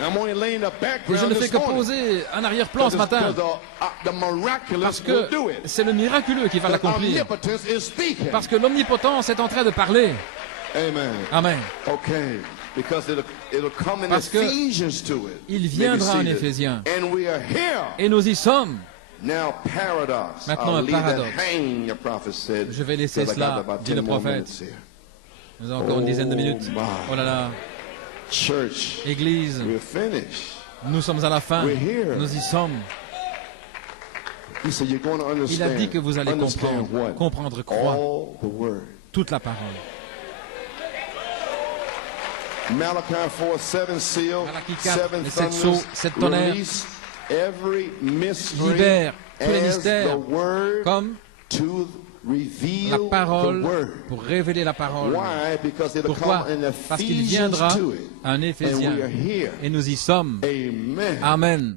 Et je ne fais que poser un arrière-plan ce matin. Parce que c'est le miraculeux qui va l'accomplir. Parce que l'omnipotence est en train de parler. Amen. Parce qu'il viendra en Éphésiens. Et nous y sommes. Maintenant, un paradoxe. Je vais laisser cela, dit le prophète. Nous avons encore une dizaine de minutes. Oh là là. Église, nous sommes à la fin. Nous y sommes. Il a dit que vous allez comprendre. Comprendre quoi? Toute la parole. Malachie 4, les 7 sceaux, 7 tonnerres, libère tous les mystères comme la parole pour révéler la parole. Pourquoi? Parce qu'il viendra un Éphésien et nous y sommes. Amen.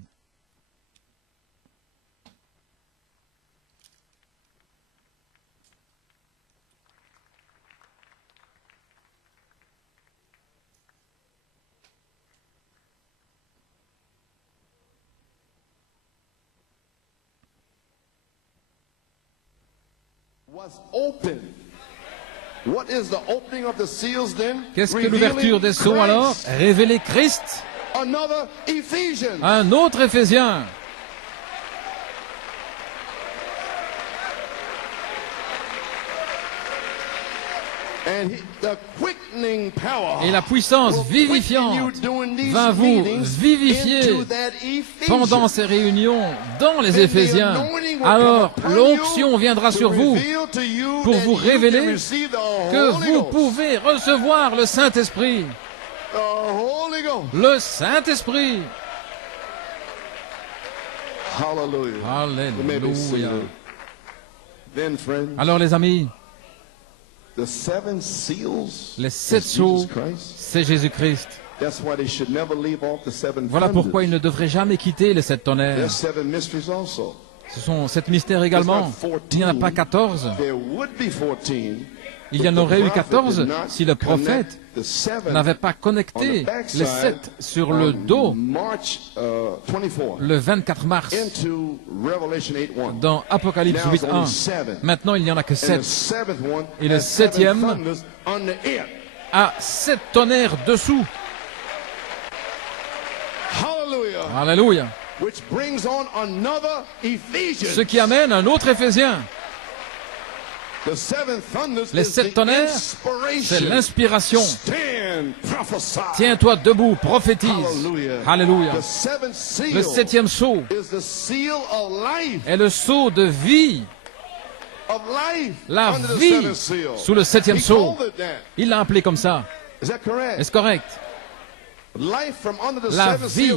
Qu'est-ce que l'ouverture des sceaux alors? Révéler Christ. Un autre Éphésien. Et la puissance vivifiante va vous vivifier pendant ces réunions dans les Éphésiens. Alors l'onction viendra sur vous pour vous révéler que vous pouvez recevoir le Saint-Esprit. Le Saint-Esprit. Alléluia. Alors les amis, les 7 sceaux, c'est Jésus-Christ. Voilà pourquoi il ne devrait jamais quitter les 7 tonnerres. Ce sont 7 mystères également. Il n'y en a pas 14. Il y en aurait eu 14 si le prophète n'avait pas connecté les 7 sur le dos le 24 mars dans Apocalypse 8.1. Maintenant, il n'y en a que 7. Et le 7e a 7 tonnerres dessous. Alléluia. Ce qui amène un autre Éphésien. Les 7 tonnerres, c'est l'inspiration. Tiens-toi debout, prophétise. Alléluia. Le 7e sceau est le sceau de vie. La vie sous le 7e sceau. Il l'a appelé comme ça. Est-ce correct? La vie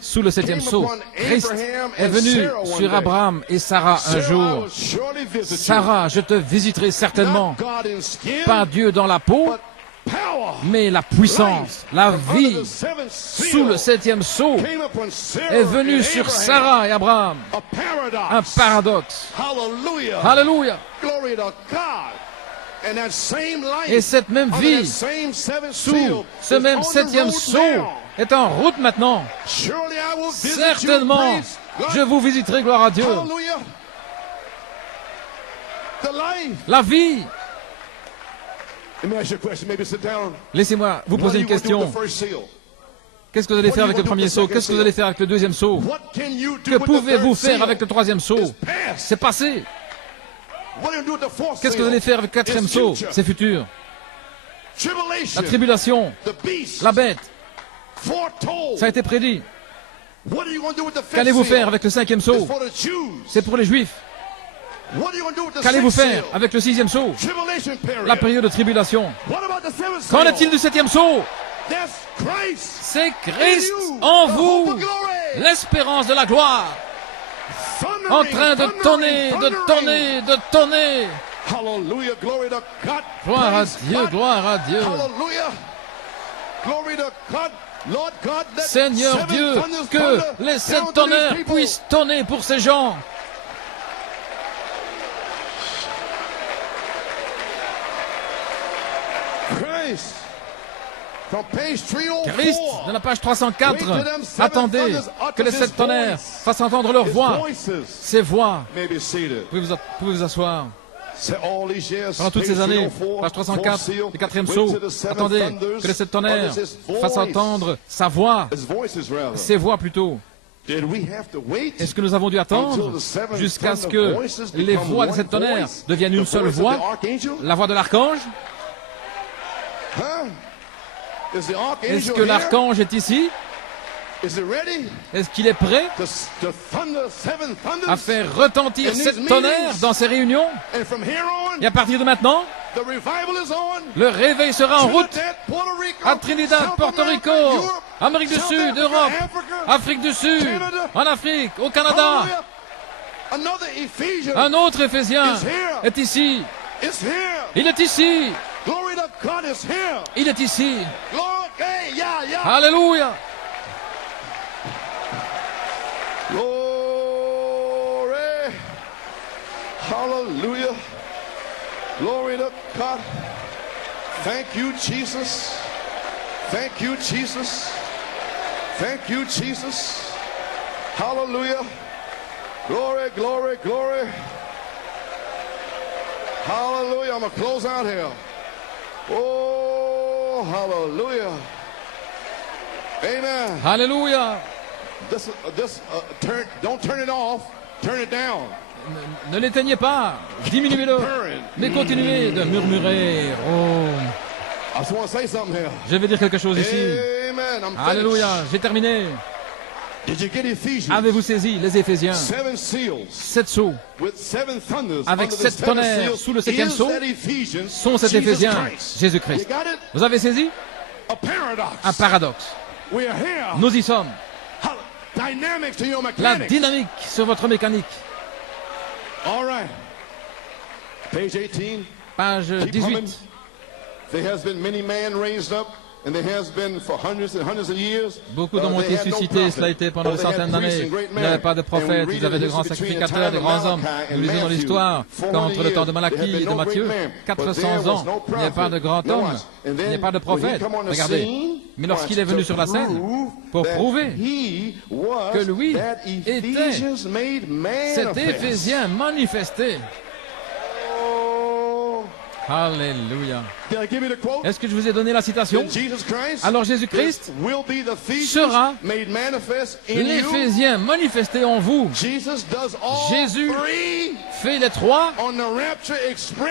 sous le septième sceau. Christ est venu sur Abraham et Sarah un jour. Sarah, je te visiterai certainement. Pas Dieu dans la peau, mais la puissance, la vie sous le septième sceau est venue sur Sarah et Abraham. Un paradoxe. Alléluia. Et cette même vie sous ce même septième sceau est en route maintenant. Certainement, je vous visiterai, gloire à Dieu. La vie. Laissez-moi vous poser une question. Qu'est-ce que vous allez faire avec le premier sceau? Qu'est-ce que vous allez faire avec le deuxième sceau? Que pouvez-vous faire avec le troisième sceau? C'est passé. Qu'est-ce que vous allez faire avec le quatrième sceau? C'est futur. La tribulation, la bête, ça a été prédit. Qu'allez-vous faire avec le cinquième sceau? C'est pour les Juifs. Qu'allez-vous faire avec le sixième sceau? La période de tribulation. Qu'en est-il du septième sceau? C'est Christ en vous, l'espérance de la gloire. En train de tonner, de tonner, de tonner. Gloire à Dieu, gloire à Dieu. Seigneur Dieu, que les sept tonnerres puissent tonner pour ces gens. Christ, dans la page 304, attendez que les sept tonnerres fassent entendre leur voix. Ces voix, vous pouvez vous asseoir. Pendant toutes ces années, page 304, le quatrième sceau, attendez que les sept tonnerres fassent entendre sa voix, ses voix plutôt. Est-ce que nous avons dû attendre jusqu'à ce que les voix de sept tonnerres deviennent une seule voix, la voix de l'archange? Est-ce que l'archange est ici? Est-ce qu'il est prêt à faire retentir sept tonnerres dans ses réunions? Et à partir de maintenant, le réveil sera en route à Trinidad, Porto Rico, Amérique du Sud, Europe, Afrique du Sud, en Afrique, au Canada. Un autre Éphésien est ici. Il est ici. Il est ici. Alléluia. Glory. Hallelujah. Glory to God. Thank you, Jesus. Thank you, Jesus. Thank you, Jesus. Hallelujah. Glory, glory, glory. Hallelujah. I'm going to close out here. Oh, hallelujah. Amen. Hallelujah. Don't turn it off. Turn it down. Ne l'éteignez pas, diminuez-le, mais continuez de murmurer. Oh. Je vais dire quelque chose ici. Alléluia, j'ai terminé. Avez-vous saisi les Éphésiens? 7 sceaux avec 7 tonnerres sous le septième sceau sont ces Éphésiens, Jésus-Christ. Vous avez saisi? Un paradoxe. Nous y sommes. La dynamique sur votre mécanique. Page 18. Beaucoup d'hommes ont été suscités, cela a été pendant des centaines d'années. Il n'y avait pas de prophètes, ils avaient de grands sacrificateurs, de grands hommes. Nous lisons dans l'histoire qu'entre le temps de Malachie et de Matthieu, 400 ans, il n'y a pas de grand homme, il n'y a pas de prophète. Regardez, mais lorsqu'il est venu sur la scène, pour prouver que lui était cet Éphésien manifesté. Alléluia. Est-ce que je vous ai donné la citation? Alors Jésus-Christ sera l'Éphésien manifesté en vous. Jésus fait les trois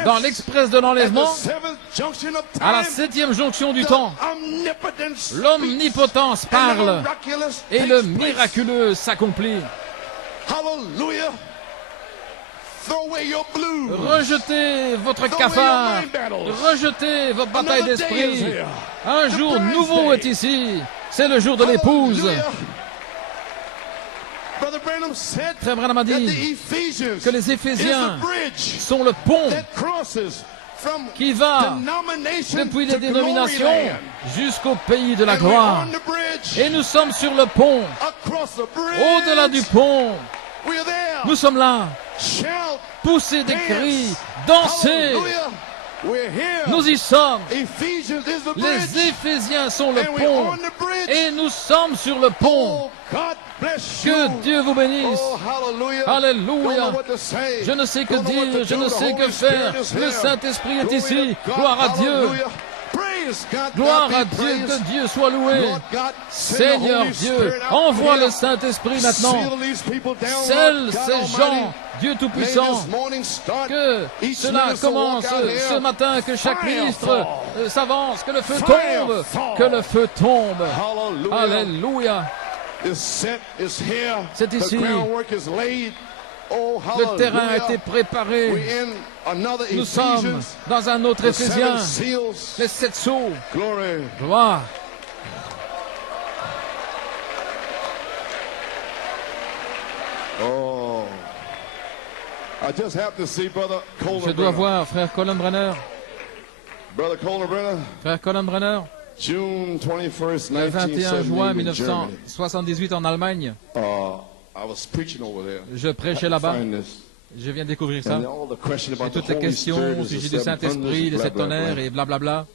dans l'express de l'enlèvement à la 7e jonction du temps. L'omnipotence parle et le miraculeux s'accomplit. Rejetez votre cafard. Rejetez vos batailles d'esprit. Un jour nouveau est ici. C'est le jour de l'épouse. Frère Branham a dit que les Éphésiens sont le pont qui va depuis les dénominations jusqu'au pays de la gloire. Et nous sommes sur le pont, au-delà du pont. Nous sommes là. Poussez des cris, dansez. Nous y sommes. Les Éphésiens sont le pont et nous sommes sur le pont. Que Dieu vous bénisse. Alléluia. Je ne sais que dire, je ne sais que faire. Le Saint-Esprit est ici. Gloire à Dieu. Gloire à Dieu, que Dieu soit loué. Seigneur Dieu, envoie le Saint-Esprit maintenant. Scelle ces gens, Dieu Tout-Puissant, que cela commence ce matin, que chaque ministre s'avance, que le feu tombe, que le feu tombe. Alléluia. C'est ici. Le terrain a été préparé. Nous sommes dans un autre Éphésiens. Les 7 sceaux. Gloire. Je dois voir frère Colin Brenner. Frère Colin Brenner. Le 21 juin 1978 en Allemagne. Je prêchais là-bas. Je viens de découvrir ça. Et toutes les questions au sujet du Saint-Esprit, des 7 tonnerres et blablabla.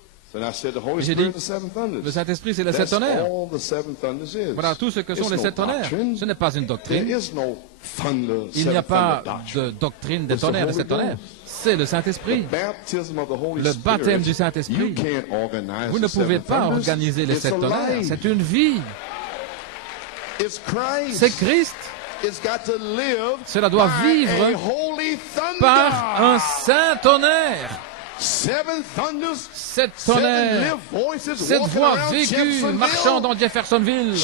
J'ai dit, le Saint-Esprit, c'est les 7 tonnerres. Voilà tout ce que sont les 7 tonnerres. Ce n'est pas une doctrine. Il n'y a pas de doctrine des tonnerres, des 7 tonnerres. C'est le Saint-Esprit. Le baptême du Saint-Esprit. Vous ne pouvez pas organiser les 7 tonnerres. C'est une vie. C'est Christ. Cela doit vivre par un saint tonnerre. 7 tonnerres, 7 voix vécues marchant dans Jeffersonville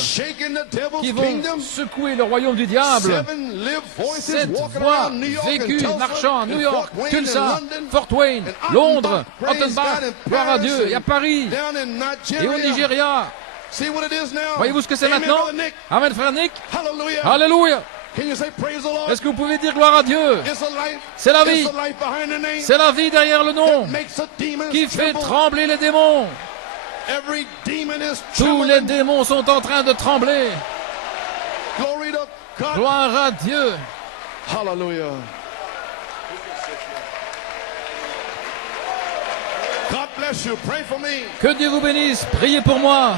qui vont secouer le royaume du diable. 7 voix vécues marchant à New York, Tulsa, Fort Wayne, Londres, Rottenbach, gloire à Dieu, et à Paris, et au Nigeria. Voyez-vous ce que c'est maintenant? Amen, frère Nick. Alléluia. Est-ce que vous pouvez dire gloire à Dieu? C'est la vie. C'est la vie derrière le nom qui fait trembler les démons. Tous les démons sont en train de trembler. Gloire à Dieu. Que Dieu vous bénisse. Priez pour moi.